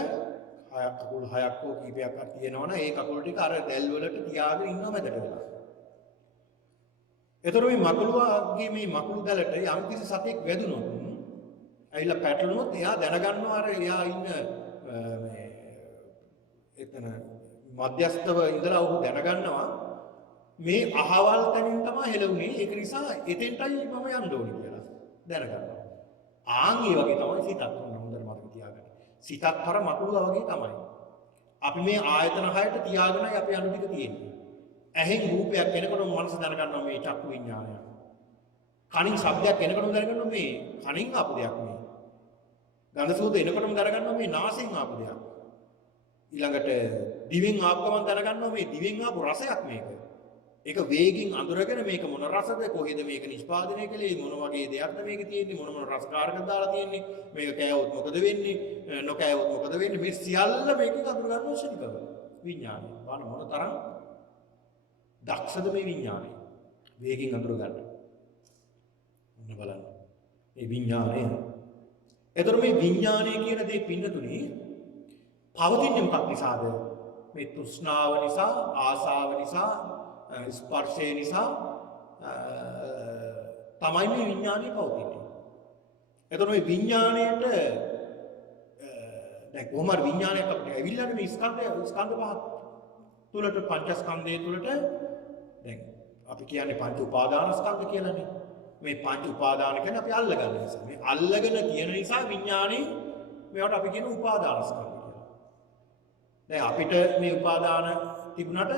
කකුල් හයක් හෝ කීපයක් තියෙනවනේ ඒ කකුල් ටික අර දැල් වලට තියාගෙන ඉන්නව මැදට වෙලා. ඒතර මේ මකුළුවගේ මේ මකුළු දැලට යම් කිසි සතෙක් වැදුනොත් ඇවිල්ලා පැටලුනොත් එයා දැනගන්නවා අර එයා ඉන්න මේ එතන මධ්‍යස්තව ඉඳලා ඔහු දැනගන්නවා මේ අහවල් තැනින් තමයි හෙළුනේ ඒක නිසා එතෙන්ටයි මම යන්න ඕනේ කියලා දැනගන්නවා. ආන් ඒ වගේ තමයි සිතත් හොඳට මතක තියාගන්න. සිතත් අර මකුළුවා වගේ තමයි. අපි මේ ආයතන හයට තියාගෙනයි අපේ අණු ටික තියෙන්නේ. ඇහෙන් රූපයක් එනකොටම මනස දැනගන්නවා මේ චක්කු විඥානය. කනින් ශබ්දයක් එනකොටම දැනගන්නවා මේ කනින් ආපු දෙයක් මේ. ගඳ සුවඳ එනකොටම දැනගන්නවා මේ නාසයෙන් ආපු දෙයක්. ඊළඟට දිවෙන් ආපු ගමන් දැනගන්නවා මේ දිවෙන් ආපු රසයක් මේක. ඒක වේගින් අඳුරගෙන මේක මොන රසද කොහෙද මේක නිෂ්පාදනය කළේ මොන වගේ දෙයක්ද මේක තියෙන්නේ මොන රසකාරකද දාලා තියෙන්නේ මේක කෑවොත් මොකද වෙන්නේ නොකෑවොත් මොකද වෙන්නේ මේ සියල්ල මේකෙන් අඳුර ගන්න ශනිකව විඥානය. මොන තරම් දක්ෂද මේ විඥානය වේගින් අඳුර ගන්න. ඔන්න බලන්න. මේ විඥානය. එතකොට මේ විඥානය කියන දේ පින්නතුනේ පවතින්නේ මොකක් නිසාද? මේ තෘෂ්ණාව නිසා, ආසාව නිසා, ස්පර්ශය නිසා තමයි මේ විඥානය පවතින්නේ. එතකොට මේ විඥාණයට දැන් කොහොම හරි විඥානයක් අපිට ඇවිල්ලානේ මේ ස්කන්ධ පහ තුලට පංචස්කන්ධය තුලට දැන් අපි කියන්නේ පංච උපාදානස්කන්ධ කියලානේ. මේ පංච උපාදාන කියන්නේ අපි අල්ලගන්න නිසා. මේ අල්ලගෙන තියෙන නිසා විඥානේ මේවට අපි කියන උපාදානස්කන්ධ කියලා. දැන් අපිට මේ උපාදාන තිබුණාට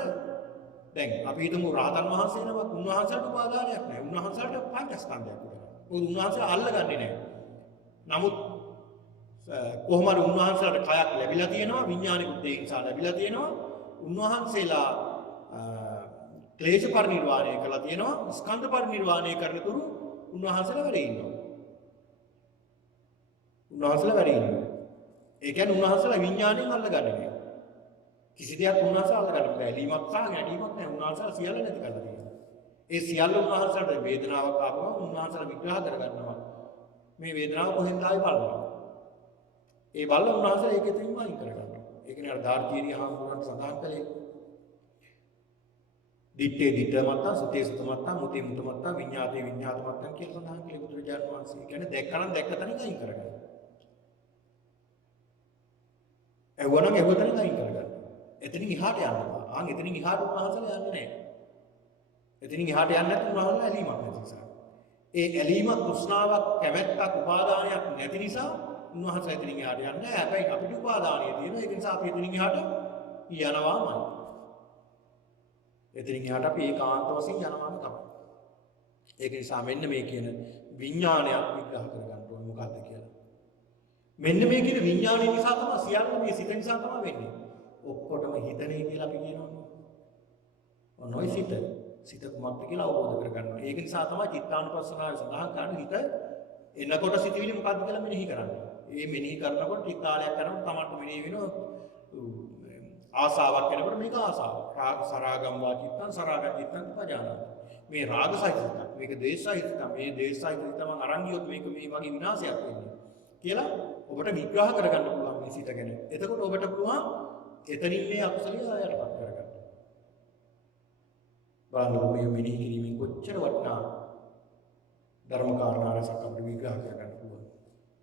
දැන් අපි හිතමු රහතන් වහන්සේ නමක් උන්වහන්සේට උපාදානයක් නැහැ. උන්වහන්සේට පංචස්කන්ධයක් විතරයි. උන්වහන්සේ අල්ලගන්නේ නැහැ. නමුත් කොහොම හරි උන්වහන්සේලාට කයක් ලැබිලා තියෙනවා විඥානිකුත් ඒ නිසා ලැබිලා තියෙනවා උන්වහන්සේලා ක්ලේශ පරිනිර්වාණය කළා තියෙනවා ස්කන්ධ පරිනිර්වාණය කරන තුරු උන්වහන්සේලා වැඩ ඉන්නවා උන්වහන්සේලා වැඩ ඉන්නවා ඒ කියන්නේ උන්වහන්සේලා විඥාණයෙන් අල්ලගන්න නෑ කිසි දෙයක් උන්වහන්සේලා අල්ලගන්න බෑ ඇලීමක් සහ ගැටීමක් නෑ උන්වහන්සේලා සියල්ල නැති කරලා තියෙනවා ඒ සියල්ල උන්වහන්සේලාට වේදනාවක් ආවම උන්වහන්සේලා විග්‍රහ කරගන්නවා මේ වේදනාව කොහෙන්ද ආවේ බලනවා ඒ බල්ල උන්වහන්සේලා ඒක එතනින්ම අයින් කරගන්නවා ඒ කියන්නේ අර ධාර්මීය හාමුදුරන් සඳහන් කළේ දිත්තේ දිත්ත මත්තා සුතේ සුත මත්තා මුතේ මුත මත්තා විඤ්ඤාතේ විඤ්ඤාත මත්තා කියලා සඳහන් කළේ බුදුරජාණන් වහන්සේ. කියන්නේ දැක්කනම් දැක්ක තැනින් අයින් කරගන්න. එවනම් එව තැනින් අයින් කරගන්න. එතනින් එහාට යනවා. ආන් එතනින් එහාට උන්වහන්සේලා යන්නේ නැහැ. එතනින් එහාට යන්නේ නැත්නම් උන්වහන්සේලා ඇලීමක් නැති නිසා. ඒ ඇලීමක් තෘෂ්ණාවක් කැමැත්තක් උපාදානයක් නැති නිසා උන්වහන්සේලා එතනින් එහාට යන්නේ නැහැ. හැබැයි අපිට උපාදානිය තියෙනවා. ඒක නිසා අපි එතනින් එහාට යනවාමයි. එතනින් එහාට අපි ඒකාන්ත වශයෙන් යනවාම තමයි. ඒක නිසා මෙන්න මේ කියන විඥානයක් විග්‍රහ කරගන්න ඕනේ මොකක්ද කියලා. මෙන්න මේ කියන විඥානය නිසා තමයි සියල්ල මේ සිත නිසා තමයි වෙන්නේ. ඔක්කොටම හිතනේ කියලා අපි කියනවනේ. ඔනෝයි සිත. සිත කුමක්ද කියලා අවබෝධ කරගන්න ඕනේ. ඒක නිසා තමයි චිත්තානුපස්සනාවේ සඳහන් කරන්නේ හිත එනකොට සිතවිලි මොකක්ද කියලා මෙනෙහි කරන්න. මේ මෙනෙහි කරනකොට චිත්තාලයක් කරනකොට තමයි මෙනෙහි වෙනවා. ආසාවක් වෙනකොට මේක ආසාවක්. රාග සරාගම් වාචිත්තං සරාග චිත්තං පජානාති. මේ රාග සහිතක්. මේක ද්වේෂ සහිතක්. මේ ද්වේෂ සහිතක් මම අරන් ගියොත් මේක මේ වගේ විනාශයක් වෙන්නේ. කියලා ඔබට විග්‍රහ කරගන්න පුළුවන් මේ සිත ගැන. එතකොට ඔබට පුළුවන් එතනින් මේ අකුසලිය ආයතපත් කරගන්න. බලන්න මේ මෙනෙහි කිරීමෙන් කොච්චර වටිනා ධර්ම කාරණා රසක් අපිට විග්‍රහ කරගන්න පුළුවන්.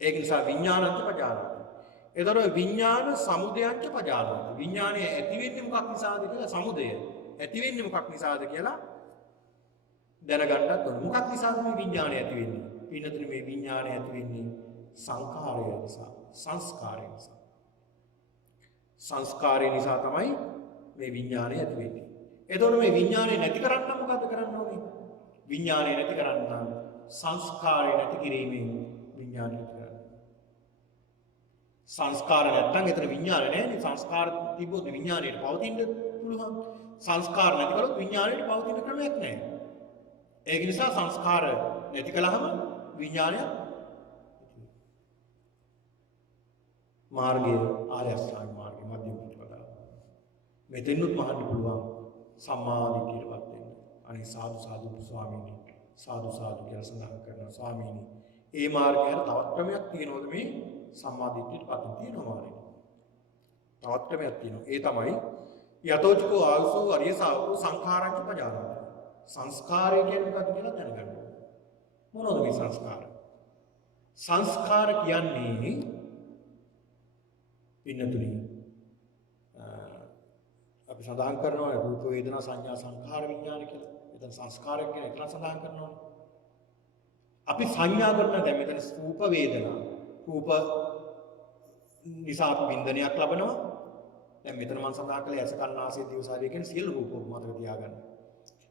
ඒක නිසා විඥානංච පජානාති. එතකොට විඥාන සමුදයංච පජානාති. විඥානය ඇති වෙන්නේ මොකක් නිසාද කියලා සමුදය. ඇති වෙන්නේ මොකක් නිසාද කියලා දැනගන්නත් ඕනේ. මොකක් නිසාද මේ විඥානය ඇති වෙන්නේ? පින්නතුනේ මේ විඥානය ඇති වෙන්නේ සංඛාරය නිසා, සංස්කාරය නිසා. සංස්කාරය නිසා තමයි මේ විඥානය ඇති වෙන්නේ. එතකොට මේ විඥානය නැති කරන්න මොකද කරන්න ඕනේ? විඥානය නැති කරන්න සංස්කාරය නැති කිරීමෙන් විඥානය නැති කරන්න. සංස්කාර නැත්නම් එතන විඥාන නැහැ. සංස්කාර තිබ්බොත් විඥාණයට පවතින්න පුළුවන්. සංස්කාර නැති කරොත් විඥාණයට පවතින ක්‍රමයක් නැහැ. ඒක නිසා සංස්කාර නැති කළාම විඥානය මාර්ගය ආර්ය අෂ්ටාංග මාර්ගය මධ්‍යම ප්‍රතිපදාව. මෙතෙන්නුත් මහන්න පුළුවන් සම්මා දිට්ඨියටපත් වෙන්න. අනේ සාදු සාදු ස්වාමීනි සාදු සාදු කියලා සඳහන් කරනවා ස්වාමීනි. ඒ මාර්ගයට තවත් ක්‍රමයක් තියෙනවද මේ සම්මා දිට්ඨියටපත් තියෙනවා නේද? තවත් ක්‍රමයක් තියෙනවා. ඒ තමයි යතෝචකෝ ආයසෝ අරිය ශාවකෝ සංඛාරංච පජානාති. සංස්කාරය කියන්නේ මොකක්ද කියලා දැනගන්න ඕනේ. මොනවද මේ සංස්කාර? සංස්කාර කියන්නේ පින්නතුනි අපි සඳහන් කරනවා රූප වේදනා සංඥා සංඛාර විඥාන කියලා. එතන සංස්කාරයක් කියන එක සඳහන් කරනවා. අපි සංඥා කරන දැන් මෙතන රූප වේදනා රූප නිසා වින්දනයක් ලබනවා. දැන් මෙතන මම සඳහන් කළේ ඇස කන නාසය දිව ශරීරය කියන සියලු රූප මතක තියාගන්න.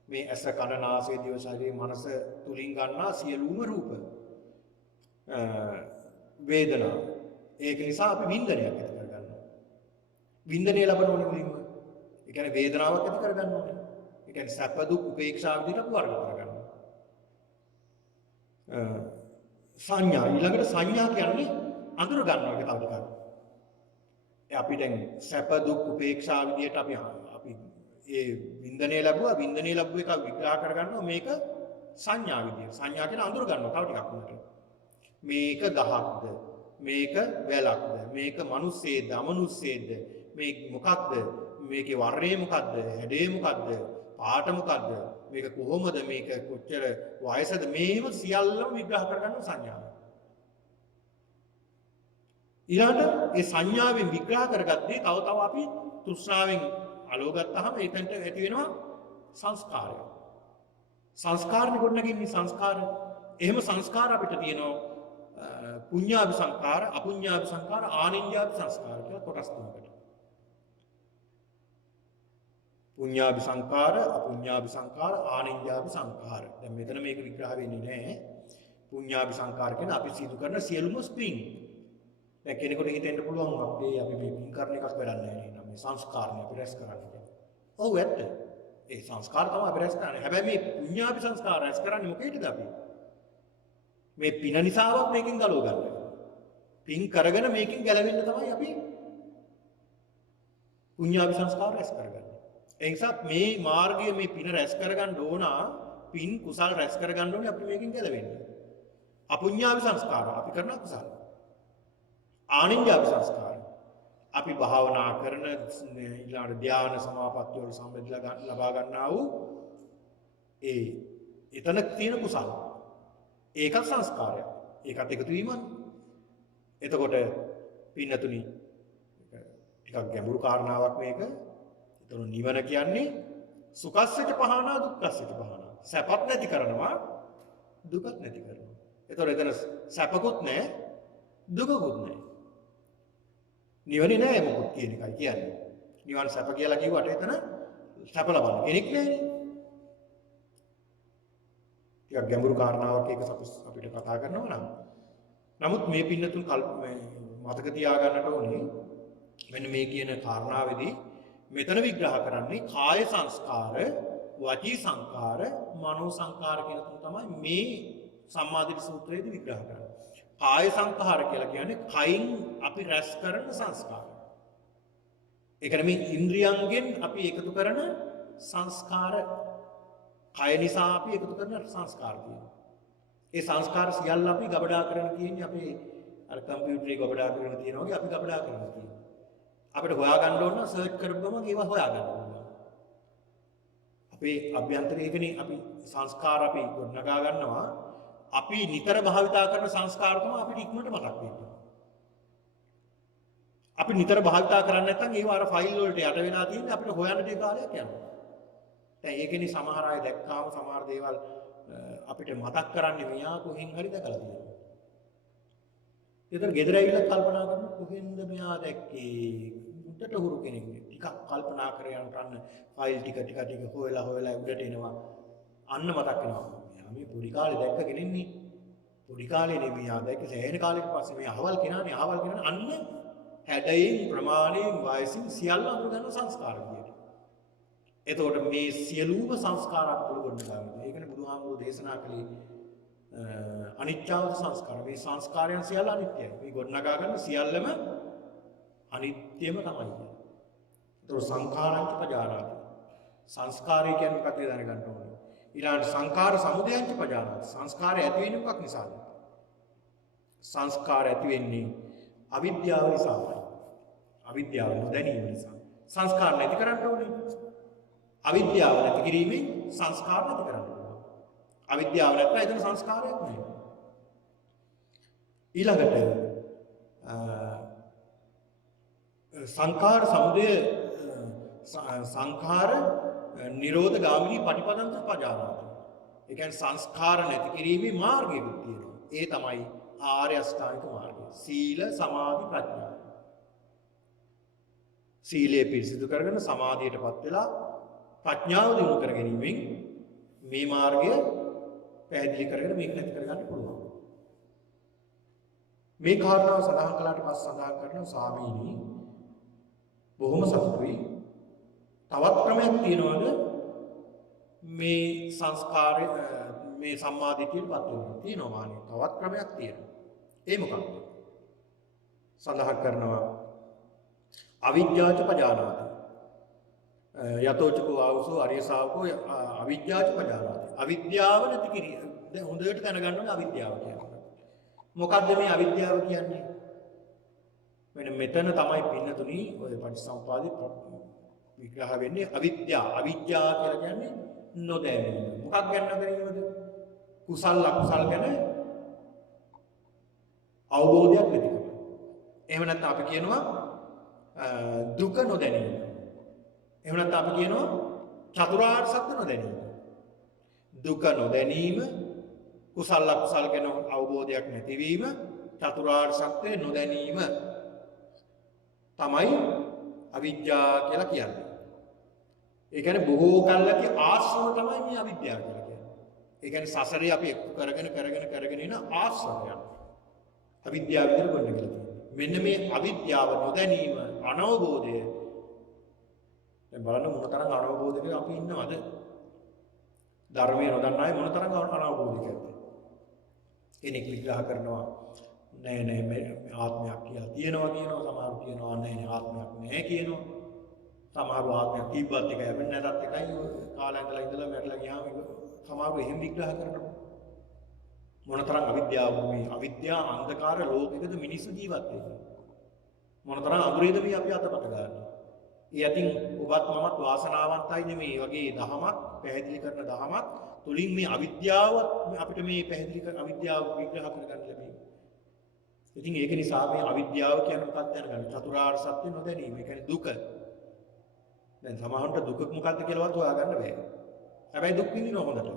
මේ ඇස කන නාසය දිව ශරීරය මනස තුලින් ගන්නා සියලුම රූප වේදනා ඒක නිසා අපි වින්දනයක් ඇති කරගන්නවා. වින්දනය ලබන උනින්ම ඒ කියන්නේ වේදනාවක් ඇති කරගන්න ඕනේ. ඒ කියන්නේ සැප දුක් උපේක්ෂා විදිහට වර්ග කරගන්නවා. සංඥා ඊළඟට සංඥා කියන්නේ අඳුර ගන්නවා එක තව ටිකක්. අපි දැන් සැප දුක් උපේක්ෂා විදිහට අපි ඒ වින්දනය ලැබුවා වින්දනය ලැබුව එක විග්‍රහ කරගන්නවා මේක සංඥා විදියට. සංඥා කියන අඳුර ගන්නවා තව ටිකක් උනට. මේක ගහක්ද මේක වැලක්ද මේක මිනිස්සෙක්ද අමනුස්සෙක්ද මේ මොකක්ද මේකේ වර්ණය මොකක්ද හැඩය මොකක්ද පාට මොකක්ද මේක කොහොමද මේක කොච්චර වයසද මේව සියල්ලම විග්‍රහ කරගන්න සංඥාව. ඊළඟට ඒ සංඥාවෙන් විග්‍රහ කරගත්තේ තව තව අපි තෘෂ්ණාවෙන් අලෝ ගත්තාම ඒකට ඇති වෙනවා සංස්කාරය. සංස්කාරනේ ගොඩනගන්නේ සංස්කාර. එහෙම සංස්කාර අපිට තියෙනවා පුඤ්ඤාභි සංස්කාර, අපුඤ්ඤාභි සංස්කාර, ආනිඤ්ඤාභි සංස්කාර කියලා කොටස් තුනකට. පුඤ්ඤාභි සංස්කාර, අපුඤ්ඤාභි සංස්කාර, ආනිඤ්ඤාභි සංස්කාර. දැන් මෙතන මේක විග්‍රහ වෙන්නේ නැහැ. පුඤ්ඤාභි සංස්කාර කියන්නේ අපි සිදු කරන සියලුම ස්ප්‍රින්ග්. දැන් කෙනෙකුට හිතෙන්න පුළුවන් අපි මේ පින් කරන එකක් වැඩක් නැහැ නේද? මේ සංස්කාරනේ අපි රැස් කරන්නේ කියලා. ඔව් ඇත්ත. ඒ සංස්කාර තමයි අපි රැස් කරන්නේ. හැබැයි මේ පුඤ්ඤාපි සංස්කාර රැස් කරන්නේ මොකේද අපි? මේ පින නිසාවක් මේකෙන් ගලව ගන්න. පින් කරගෙන මේකෙන් ගැලවෙන්න තමයි අපි පුඤ්ඤාපි සංස්කාර රැස් කරගන්නේ. ඒ නිසා මේ මාර්ගය මේ පින රැස් කරගන්න ඕන, පින් කුසල් රැස් කරගන්න ඕනේ අපි මේකෙන් ගැලවෙන්න. අපුඤ්ඤාපි සංස්කාර අපි කරන කුසල. ආනිඤ්ඤාපි සංස්කාර අපි භාවනා කරන ඊළඟ ධ්‍යාන සමාපatti වල සම්බන්ධලා ලබා ගන්නා වූ එතන තියෙන කුසල. ඒකත් සංස්කාරයක්. ඒකත් එකතු වීමක්. එතකොට පින්නතුනි ටිකක් ගැඹුරු කාරණාවක් මේක. එතන නිවන කියන්නේ සුඛස්සච පහනා දුක්ඛස්සච පහනා. සැපත් නැති කරනවා දුකත් නැති කරනවා. එතකොට එතන සැපකුත් නැහැ දුකකුත් නැහැ. නිවනේ නැහැ මොකක්ද කියන එකයි කියන්නේ. නිවන් සැප කියලා කිව්වට එතන සැප ලබන්න කෙනෙක් නැහැ. ටිකක් ගැඹුරු කාරණාවක් ඒක අපිට කතා කරනවා නම්. නමුත් මේ පින්නතුන් මතක තියාගන්නට ඕනේ මෙන්න මේ කියන කාරණාවේදී මෙතන විග්‍රහ කරන්නේ කාය සංස්කාර, වචී සංස්කාර, මනෝ සංස්කාර කියන තුන තමයි මේ සම්මාදිට සූත්‍රයේදී විග්‍රහ කරන්නේ. කාය සංස්කාර කියලා කියන්නේ කයින් අපි රැස් කරන සංස්කාර. ඒ කියන්නේ මේ ඉන්ද්‍රියයන්ගෙන් අපි එකතු කරන සංස්කාර, කය නිසා අපි එකතු කරන සංස්කාර තියෙනවා. ඒ සංස්කාර සියල්ල අපි ගබඩා කරගෙන තියෙන්නේ අපේ අර කම්පියුටරේ ගබඩා කරගෙන තියෙනවා වගේ අපි ගබඩා කරගෙන තියෙනවා. අපිට හොයාගන්න ඕන නම් සර්ච් කරපුවම ඒවා හොයාගන්න ඕන. අපේ අභ්‍යන්තරයේකනේ අපි සංස්කාර අපි ගොඩනගා ගන්නවා. අපි නිතර භාවිතා කරන සංස්කාර තමයි අපිට ඉක්මනට මතක් වෙන්නේ. අපි නිතර භාවිතා කරන්නේ නැත්නම් ඒව අර ෆයිල් වලට යට වෙලා තියෙන්නේ අපිට හොයන්න දෙය කාලයක් යනවා. දැන් ඒකනේ සමහර අය දැක්කාම සමහර දේවල් අපිට මතක් කරන්නේ මෙයා කොහෙන් හරි දැකලා තියෙනවා. ඒතර ගෙදර ඇවිල්ලා කල්පනා කරන කොහෙන්ද මෙයා දැක්කේ? උඩට හුරු කෙනෙක් නේ. ටිකක් කල්පනා කර යනකන් ෆයිල් ටික හොයලා උඩට එනවා. අන්න මතක් වෙනවා. මේ පොඩි කාලේ දැක්ක කෙනෙන්නේ. පොඩි කාලේ නෙමෙයි ආ දැක්ක සෑහෙන කාලෙක පස්සේ මේ අහවල් කෙනානේ අන්න හැඩයෙන් ප්‍රමාණයෙන් වයසින් සියල්ල අඳුර ගන්න සංස්කාර විදියට. එතකොට මේ සියලුම සංස්කාර අපතුල ගොඩනගා ගන්නවා. ඒකනේ බුදුහාමුදුරෝ දේශනා කළේ අනිත්‍යව සංස්කාර. මේ සංස්කාරයන් සියල්ල අනිත්‍යයි. මේ ගොඩනගා ගන්න සියල්ලම අනිත්‍යම තමයි. ඒතකොට සංඛාරංච පජානාති. සංස්කාරය කියන්නේ මොකක්ද දැනගන්න ඕනේ. ඊළඟට සංඛාර සමුදයංච පජානාති. සංස්කාරය ඇති වෙන්නේ මොකක් නිසාද? සංස්කාර ඇති වෙන්නේ අවිද්‍යාව නිසායි. අවිද්‍යාව නොදැනීම නිසා. සංස්කාර නැති කරන්න ඕනේ. අවිද්‍යාව නැති කිරීමෙන් සංස්කාර නැති කරන්න ඕනේ. අවිද්‍යාව නැත්නම් එතන සංස්කාරයක් නැහැ. ඊළඟට සංඛාර සමුදය සංඛාර නිරෝධ ගාමිනී පටිපදංච පජානාති. ඒ කියන්නේ සංස්කාර නැති කිරීමේ මාර්ගයකුත් තියෙනවා. ඒ තමයි ආර්ය අෂ්ටාංගික මාර්ගය. සීල සමාධි ප්‍රඥා. සීලය පිරිසිදු කරගෙන සමාධියටපත් වෙලා ප්‍රඥාව දිනු කර ගැනීමෙන් මේ මාර්ගය පැහැදිලි කරගෙන මේක නැති කරගන්න පුළුවන්. මේ කාරණාව සඳහන් කළාට පස්සේ සඳහන් කරනවා ස්වාමීනි බොහොම සතුටුයි. තවත් ක්‍රමයක් තියෙනවද මේ සංස්කාරය මේ සම්මාදිටියටපත් වෙනවා? තියෙනවා මානේ. තවත් ක්‍රමයක් තියෙනවා. ඒ මොකක්ද? සඳහන් කරනවා අවිද්‍යාච පජානාති. යතෝචකෝ ආවසෝ අරිය ශාවකෝ අවිද්‍යාච පජානාති. අවිද්‍යාව නැති කිරීම. දැන් හොඳට දැනගන්න ඕනේ අවිද්‍යාව කියන්නේ. මොකද්ද මේ අවිද්‍යාව කියන්නේ? මෙතන තමයි පින්නතුණි ඔය පටිච්චසමුප්පාදේ විග්‍රහ වෙන්නේ අවිද්‍යාව. අවිද්‍යාව කියලා කියන්නේ නොදැනීම. මොකක් ගැන නොදැනීමද? කුසල අකුසල ගැන අවබෝධයක් නැතිකම. එහෙම නැත්නම් අපි කියනවා දුක නොදැනීම. එහෙම නැත්නම් අපි කියනවා චතුරාර්ය සත්‍ය නොදැනීම. දුක නොදැනීම, කුසල අකුසල ගැන අවබෝධයක් නැතිවීම, චතුරාර්ය සත්‍ය නොදැනීම තමයි අවිද්‍යාව කියලා කියන්නේ. ඒ කියන්නේ බොහෝ කල්ලක ආශ්‍රම තමයි මේ අවිද්‍යාව කියලා කියන්නේ. ඒ කියන්නේ සසරේ අපි කරගෙන එන ආශ්‍රමයන්. අවිද්‍යාව විතර ගොඩනගලා තියෙනවා. මෙන්න මේ අවිද්‍යාව නොදැනීම අනවබෝධය දැන් බලන්න මොනතරම් අනවබෝධයක අපි ඉන්නවද? ධර්මයේ නොදන්න අය මොනතරම් අනවබෝධයකද? කෙනෙක් විග්‍රහ කරනවා නෑ නෑ මේ ආත්මයක් කියලා තියෙනවා කියනවා, සමහරු කියනවා නෑ නෑ ආත්මයක් නෑ කියනවා. සමහරු ආත්මයක් තිබ්බත් එකයි වෙන්නේ නැතත් එකයි කාලයන්දලා ඉඳලා මැරලා ගියාම සමහරු එහෙම විග්‍රහ කරනවා. මොනතරම් අවිද්‍යාව මේ අවිද්‍යා අන්ධකාර ලෝකයකද මිනිස්සු ජීවත් වෙන්නේ. මොනතරම් අඳුරේද මේ අපි අතපත ගන්න. ඒ අතින් ඔබත් මමත් වාසනාවන්තයිනේ මේ වගේ දහමක් පැහැදිලි කරන දහමක් තුලින් මේ අවිද්‍යාව අපිට මේ පැහැදිලි කරන අවිද්‍යාව විග්‍රහ කරගන්න ලැබෙන්නේ. ඉතින් ඒක නිසා මේ අවිද්‍යාව කියන්නේ මොකක්ද දැනගන්න. චතුරාර්ය සත්‍ය නොදැනීම. ඒ කියන්නේ දුක. දැන් සමහරවිට දුක මොකක්ද කියලාවත් හොයාගන්න බෑ. හැබැයි දුක් විඳිනව හොඳට.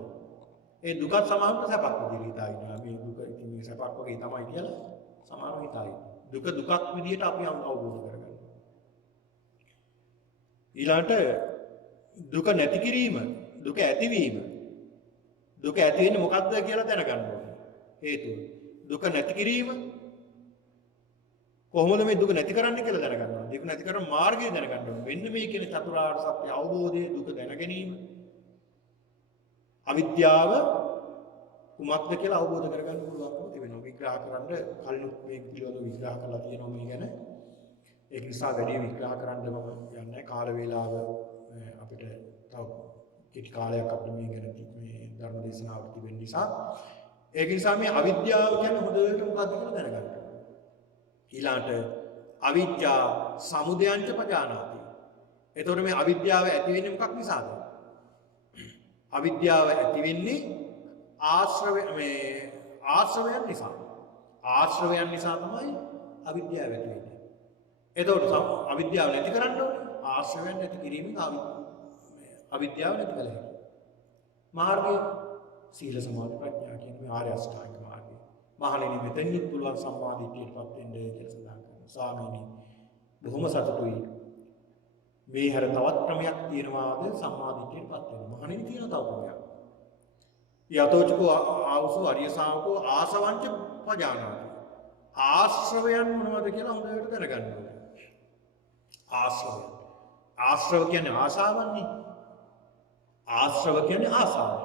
ඒ දුකත් සමහරවිට සැපක් විදිහට හිතා ඉන්නවා. මේ දුක ඉතින් මේ සැපක් වගේ තමයි කියලා සමහරව හිතා ඉන්නවා. දුක දුකක් විදිහට අපි අවබෝධ කරගන්න. ඊළාට දුක නැති කිරීම, දුක ඇතිවීම. දුක ඇති වෙන්නේ මොකක්ද කියලා දැනගන්න ඕනේ. හේතුව. දුක නැති කිරීම කොහොමද මේ දුක නැති කරන්නේ කියලා දැනගන්න ඕනේ. දුක නැති කරන මාර්ගය දැනගන්න ඕනේ. මෙන්න මේ කියන චතුරාර්ය සත්‍ය අවබෝධය, දුක දැන ගැනීම, අවිද්‍යාව කුමක්ද කියලා අවබෝධ කරගන්න පුළුවන්කම තිබෙනවා. විග්‍රහ කරන්න කලින් මේ පිළිවෙල විග්‍රහ කරලා තියෙනවා මේ ගැන. ඒක නිසා වැඩි විග්‍රහ කරන්න මම යන්නේ කාල වේලාව අපිට තව කිටි කාලයක් අපිට මේ ගැන මේ ධර්ම දේශනාවට තිබෙන නිසා ඒක නිසා මේ අවිද්‍යාව කියන්නේ හොඳට මොකක්ද කියලා දැනගන්න. ඊළාට අවිද්‍යා සමුදයංච පජානාති. එතකොට මේ අවිද්‍යාව ඇති වෙන්නේ මොකක් නිසාද? අවිද්‍යාව ඇති වෙන්නේ ආශ්‍රවයන් නිසා. ආශ්‍රවයන් නිසා තමයි අවිද්‍යාව ඇති වෙන්නේ. එතකොට අවිද්‍යාව නැති කරන්න ඕනේ. ආශ්‍රවයන් නැති කිරීමෙන් අවිද්‍යාව නැති කළ හැකියි. මාර්ගය සීල සමාධි ප්‍රඥා කියන මේ ආර්ය අෂ්ටාංග මාර්ගය. මහණෙනි මෙතෙන්ිත් පුළුවන් සම්මාදිට්ඨියටපත් වෙන්න කියලා සඳහන් කරනවා. ස්වාමීනි බොහොම සතුටුයි. මේ හැර තවත් ක්‍රමයක් තියෙනවාද සම්මාදිට්ඨියටපත් වෙන්න. මහණෙනි තියෙන තව ක්‍රමයක්. යතෝචකෝ ආවසෝ අරිය ශාවකෝ ආසවංච පජානාති. ආශ්‍රවයන් මොනවද කියලා හොඳට දැනගන්න ඕනේ. ආශ්‍රවයන්. ආශ්‍රව කියන්නේ ආශාවන්නේ. ආශ්‍රව කියන්නේ ආසාව.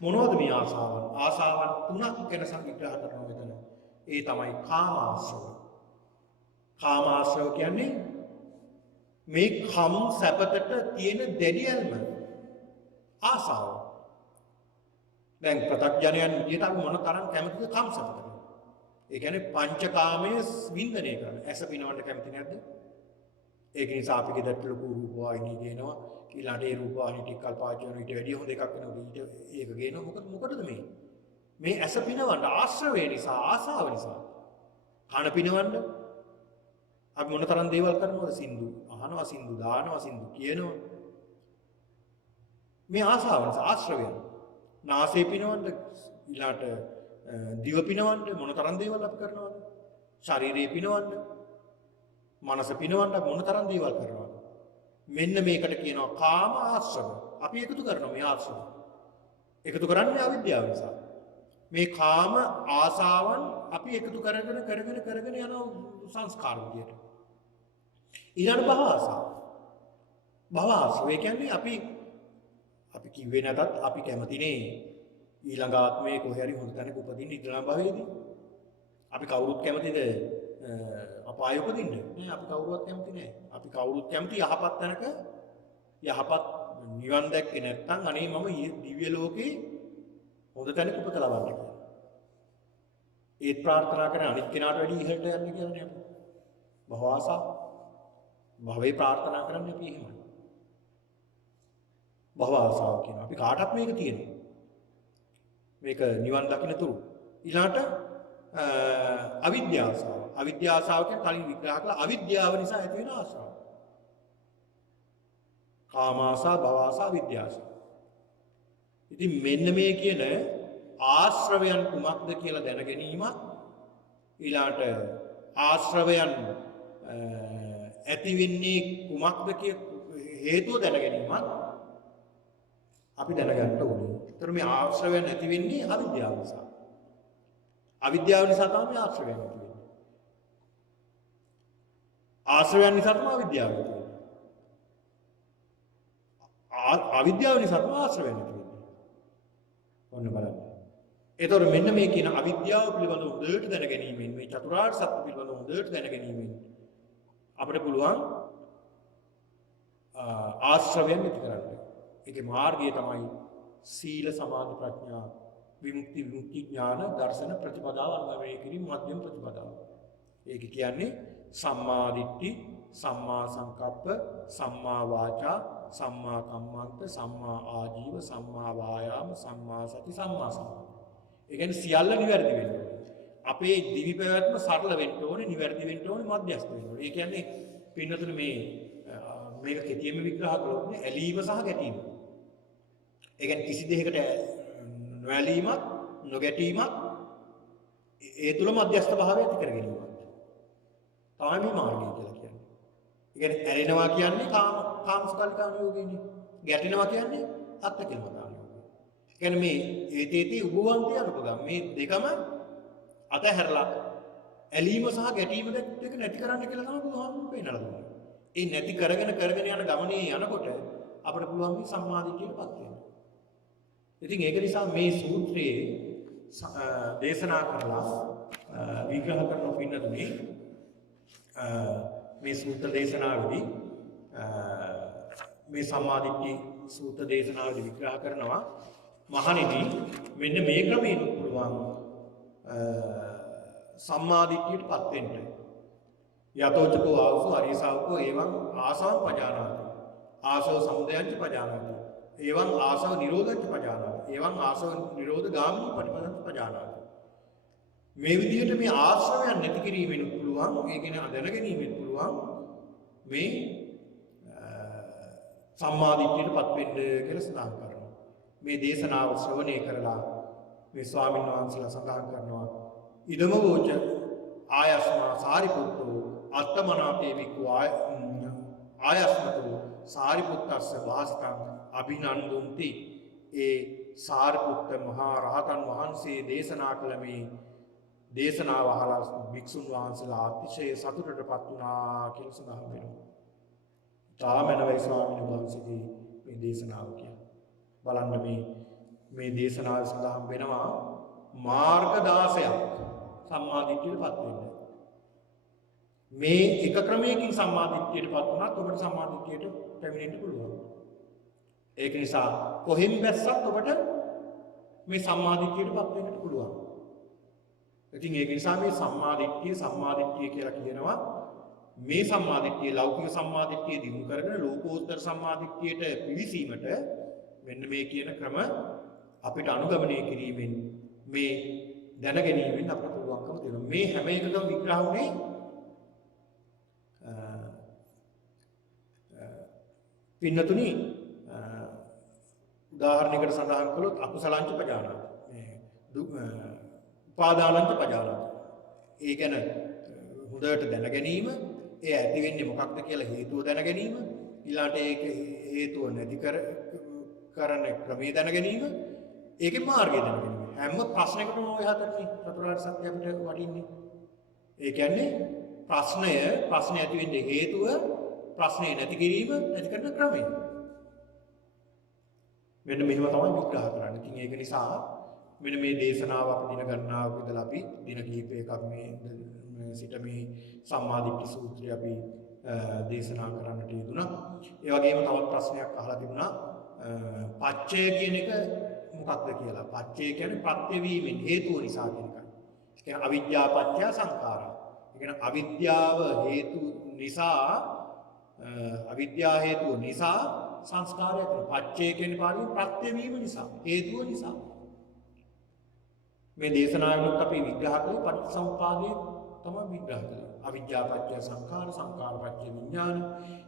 මොනවද මේ ආසාවන්? ආසාවන් තුනක් ගැන සංවිග්‍රහ කරනවා මෙතන. ඒ තමයි කාමාශ්‍රව. කාමාශ්‍රව කියන්නේ මේ කම් සැපතට තියෙන දැඩි ඇල්ම. ආසාව. දැන් ප්‍රත්‍යඥයන් විදියට අපි මොන තරම් කැමතිද කම් සැපතට? ඒ කියන්නේ පංචකාමයේ වින්දනය කරන. ඇස පිනවන්න කැමති නැද්ද? ඒක නිසා අපි ගෙදරට ලොකු රූපවාහිනී ගේනවා. ඊළඟට ඒ රූපවාහිනී ටික කල්පාචි වෙන ඊට වැඩිය හොඳ එකක් වෙනවා. ඊට ඒක ගේනවා. මොකටද මේ? මේ ඇස පිනවන්න ආශ්‍රවය නිසා, ආසාව නිසා. කන පිනවන්න අපි මොන තරම් දේවල් කරනවද? සින්දු අහනවා, සින්දු දානවා, සින්දු කියනවා. මේ ආසාව නිසා ආශ්‍රවය. නාසය පිනවන්න ඊළඟට දිව පිනවන්න මොන තරම් දේවල් අපි කරනවද? ශරීරය පිනවන්න, මනස පිනවන්න මොන තරම් දේවල් කරනවද? මෙන්න මේකට කියනවා කාම ආශ්‍රව. අපි එකතු කරනවා මේ ආශ්‍රව. එකතු කරන්නේ අවිද්‍යාව නිසා. මේ කාම ආසාවන් අපි එකතු කරගෙන යන සංස්කාර විදියට. ඊළඟ භව ආසාව. භව ආශ්‍රව කියන්නේ අපි කිව්වේ නැතත් අපි කැමතිනේ ඊළඟ ආත්මයේ කොහේ හරි හොඳ තැනක උපදින්න ඉඳලා භවයේදී. අපි කවුරුත් කැමතිද අපාය උපදින්න? නෑ අපි කවුරුවත් කැමති නෑ. අපි කවුරුත් කැමති යහපත් තැනක යහපත් නිවන් දැක්කේ නැත්නම් අනේ මම දිව්‍ය ලෝකේ හොඳ තැනක උපත ලබන්න කියලා. ඒත් ප්‍රාර්ථනා කරන අනිත් කෙනාට වැඩි ඉහළට යන්න කියලානේ අපි. භව ආසාව. භවේ ප්‍රාර්ථනා කරන්නේ අපි එහෙමයි. භව ආසාව කියනවා. අපි කාටත් මේක තියෙනවා. මේක නිවන් දකින්න තුරු. ඊළාට අවිද්‍යාසාව. අවිද්‍යාසාව කියන්නේ කලින් විග්‍රහ කළා අවිද්‍යාව නිසා ඇති වෙන ආසාව. කාමාසා, භවසා, විද්‍යාසා. ඉතින් මෙන්න මේ කියන ආශ්‍රවයන් කුමක්ද කියලා දැන ගැනීමත් ඊළාට ආශ්‍රවයන් ඇති වෙන්නේ කුමක්ද කිය හේතුව දැන ගැනීමත් අපි දැනගන්න ඕනේ. ඒතර මේ ආශ්‍රවයන් ඇති වෙන්නේ අවිද්‍යාව නිසා. අවිද්‍යාව නිසා තමයි ආශ්‍රවයන් ඇති වෙන්නේ. ආශ්‍රවයන් නිසා තමයි අවිද්‍යාව තියෙන්නේ. අවිද්‍යාව නිසා තමයි ආශ්‍රවයන් තියෙන්නේ. ඔන්න බලන්න. ඒතකොට මෙන්න මේ කියන අවිද්‍යාව පිළිබඳව හොඳට දැන ගැනීමෙන් මේ චතුරාර්ය සත්‍ය පිළිබඳව හොඳට දැන ගැනීමෙන් අපිට පුළුවන් ආශ්‍රවයන් ඉති කරන්න. ඒකේ මාර්ගය තමයි සීල සමාධි ප්‍රඥා විමුක්ති ඥාන දර්ශන ප්‍රතිපදාව අනුගමනය කිරීම මධ්‍යම ප්‍රතිපදාව. ඒක කියන්නේ සම්මා දිට්ඨි, සම්මා සංකප්ප, සම්මා වාචා, සම්මා කම්මන්ත, සම්මා ආජීව, සම්මා වායාම, සම්මා සති, සම්මා සමාධි. ඒ කියන්නේ සියල්ල නිවැරදි වෙන්න ඕනේ. අපේ දිවි පැවැත්ම සරල වෙන්න ඕනේ, නිවැරදි වෙන්න ඕනේ, මධ්‍යස්ථ වෙන්න ඕනේ. ඒ කියන්නේ පින්නතුනේ මේක කෙටියෙන්ම විග්‍රහ කළොත් ඇලීම සහ ගැටීම. ඒ කියන්නේ කිසි දෙයකට නොඇලීමක්, නොගැටීමක් ඒ තුල මධ්‍යස්ථ භාවය ඇති කර ගැනීමක්. තමයි මේ මාර්ගය කියලා කියන්නේ. ඒ කියන්නේ ඇලෙනවා කියන්නේ කාමසුඛල්කානුයෝගීනේ. ගැටෙනවා කියන්නේ අත්තිකිලමතානුයෝගී. ඒ කියන්නේ මේ ඒතේති උභවන්ති අනුපගම් මේ දෙකම අතහැරලා ඇලීම සහ ගැටීම දෙක නැති කරන්න කියලා තමයි බුදුහාමුදුරුවෝ පෙන්නලා දුන්නේ. ඒ නැති කරගෙන යන ගමනේ යනකොට අපිට පුළුවන් මේ සම්මාදිටියටපත් වෙන්න. ඉතින් ඒක නිසා මේ සූත්‍රයේ දේශනා කරලා විග්‍රහ කරන පින්නතුනේ මේ සූත්‍ර දේශනාවේදී මේ සම්මාදිට්ඨි සූත්‍ර දේශනාවේදී විග්‍රහ කරනවා මහණෙනි මෙන්න මේ ක්‍රමයෙන් පුළුවන් සම්මාදිට්ඨියටපත් වෙන්න. යතෝචකෝ ආවසෝ අරිසාවකෝ එවං ආසවං පජානාති. ආසව සමුදයංච පජානාති. එවං ආසව නිරෝධංච පජානාති. එවං ආසව නිරෝධ ගාමිනී පටිපදංච පජානාති. මේ විදිහට මේ ආශ්‍රවයන් නැති කිරීමෙන් පුළුවන්, ඒ කියන්නේ දැන ගැනීමෙන් පුළුවන් මේ සම්මාදිට්ඨියටපත් වෙන්න කියලා සඳහන් කරනවා. මේ දේශනාව ශ්‍රවණය කරලා මේ ස්වාමීන් වහන්සේලා සඳහන් කරනවා ඉදම වෝච ආයස්මා සාරිපුත්තෝ අත්තමනාපේ වික්ඛු ආයස්මතෝ සාරිපුත්තස්ස වාසිතං අභිනන්දුන්ති. ඒ සාරිපුත්ත මහා රහතන් වහන්සේ දේශනා කළ මේ දේශනාව අහලා භික්ෂුන් වහන්සේලා අතිශය සතුටටපත් වුණා කියලා සඳහන් වෙනවා. තාමනවයි ස්වාමීන් වහන්සේගේ මේ දේශනාව කියන්නේ. බලන්න මේ දේශනාව සඳහන් වෙනවා මාර්ග 16ක් සම්මාදිට්ඨියටපත් වෙන්න. මේ එක ක්‍රමයකින් සම්මාදිට්ඨියටපත් වුණත් ඔබට සම්මාදිට්ඨියට පැමිණෙන්න පුළුවන්. ඒක නිසා කොහෙන් බැස්සත් ඔබට මේ සම්මාදිට්ඨියටපත් වෙන්නට පුළුවන්. ඉතින් ඒක නිසා මේ සම්මාදිට්ඨිය කියලා කියනවා මේ සම්මාදිට්ඨිය ලෞකික සම්මාදිට්ඨිය දිනු කරගෙන ලෝකෝත්තර සම්මාදිට්ඨියට පිවිසීමට මෙන්න මේ කියන ක්‍රම අපිට අනුගමනය කිරීමෙන් මේ දැන ගැනීමෙන් අපිට පුළුවන්කම තියෙනවා. මේ හැම එකකම විග්‍රහ වුණේ පින්නතුනි උදාහරණයකට සඳහන් කළොත් අකුසලංච පජානාති. මේ උපාදානංච පජානාති. ඒ කියන්නේ හොඳට දැන ගැනීම, ඒ ඇති වෙන්නේ මොකක්ද කියලා හේතුව දැන ගැනීම, ඊළාට ඒක හේතුව නැති කරන ක්‍රමයේ දැන ගැනීම, ඒකේ මාර්ගය දැන ගැනීම. හැම ප්‍රශ්නයකටම ඔය හතරනේ චතුරාර්ය සත්‍ය අපිට වටින්නේ. ඒ කියන්නේ ප්‍රශ්නය ඇති වෙන්නේ හේතුව, ප්‍රශ්නේ නැති කිරීම, නැති කරන ක්‍රමය. මෙන්න මෙහෙම තමයි විග්‍රහ කරන්නේ. ඉතින් ඒක නිසා මෙන්න මේ දේශනාව අපි දින ගණනාවක ඉඳලා අපි දින කිහිපයක මේ සිට මේ සම්මාදිට්ඨි සූත්‍රය අපි දේශනා කරන්නට යෙදුණා. ඒ වගේම තවත් ප්‍රශ්නයක් අහලා තිබුණා පච්චය කියන එක මොකක්ද කියලා. පච්චය කියන්නේ ප්‍රත්‍ය වීමෙන් හේතුව නිසා කියන එකයි. ඒ කියන්නේ අවිද්‍යා පත්‍ය සංඛාරා. ඒ කියන්නේ අවිද්‍යාව හේතු නිසා අවිද්‍යා හේතුව නිසා සංස්කාරය කරනවා. පච්චය කියන්නේ පාළියෙන් ප්‍රත්‍ය වීම නිසා, හේතුව නිසා. මේ දේශනාවෙත් අපි විග්‍රහ කළේ පටිච්චසමුප්පාදයේ තමයි විග්‍රහ කළේ. අවිද්‍යා පත්‍ය සංඛාර, සංඛාර පත්‍ය විඥාන.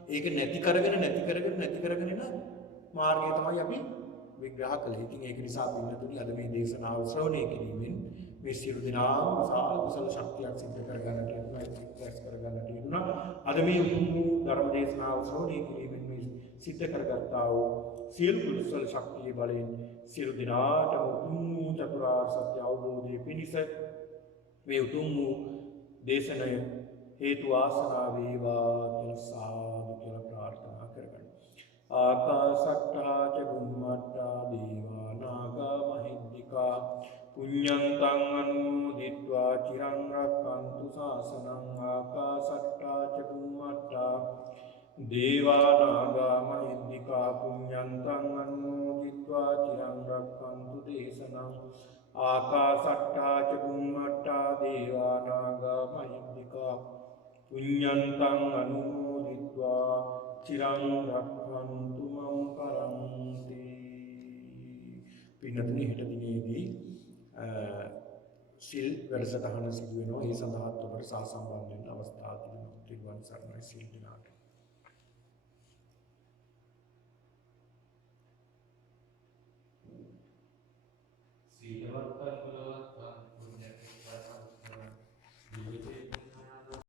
ඒක නැති කරගෙන එන මාර්ගය තමයි අපි විග්‍රහ කළේ. ඉතින් ඒක නිසා පින්නතුනි අද මේ දේශනාව ශ්‍රවණය කිරීමෙන් මේ සියලු දෙනා විශාල කුසල ශක්තියක් සිද්ධ කරගන්නට යෙදුණා. අද මේ උතුම් ධර්ම දේශනාව ශ්‍රවණය කිරීමෙන් මේ සිද්ධ කරගත්තා වූ සියලු කුසල ශක්තිය බලයෙන් සියලු දෙනාට උතුම් චතුරාර්ය සත්‍ය අවබෝධයේ පිණිස මේ උතුම් දේශනය හේතු ආසනාව වේවා කියලා සාදු කියලා ප්‍රාර්ථනා කරගන්න. ආකාශට්ටා ච බුම්මට්ටා දේවා නාග මහිද්దికා පුඤ්ඤන්තං අනුමෝදිत्वा චිරං රක්ඛන්තු ශාසනං. ආකාශට්ටා ච බුම්මට්ටා දේවා නාග මහිද්దికා පුඤ්ඤන්තං අනුමෝදිत्वा චිරං රක්ඛන්තු දේශනං. ආකාශට්ටා ච බුම්මට්ටා දේවා නාග මහිද්దికා පුඤ්ඤන්තං අනුමෝදිत्वा චිරං රක්ඛන්තු මං පරන්ති. පින්නතුනි හෙට දිනේදී සිල් වැඩසටහන සිදු වෙනවා. ඒ සඳහා ඔබට සහසම්බන්ධ වෙන්න අවස්ථාව තිබෙනවා. ත්‍රිවන් සරණයි සිල් දිනාට. සීලවත්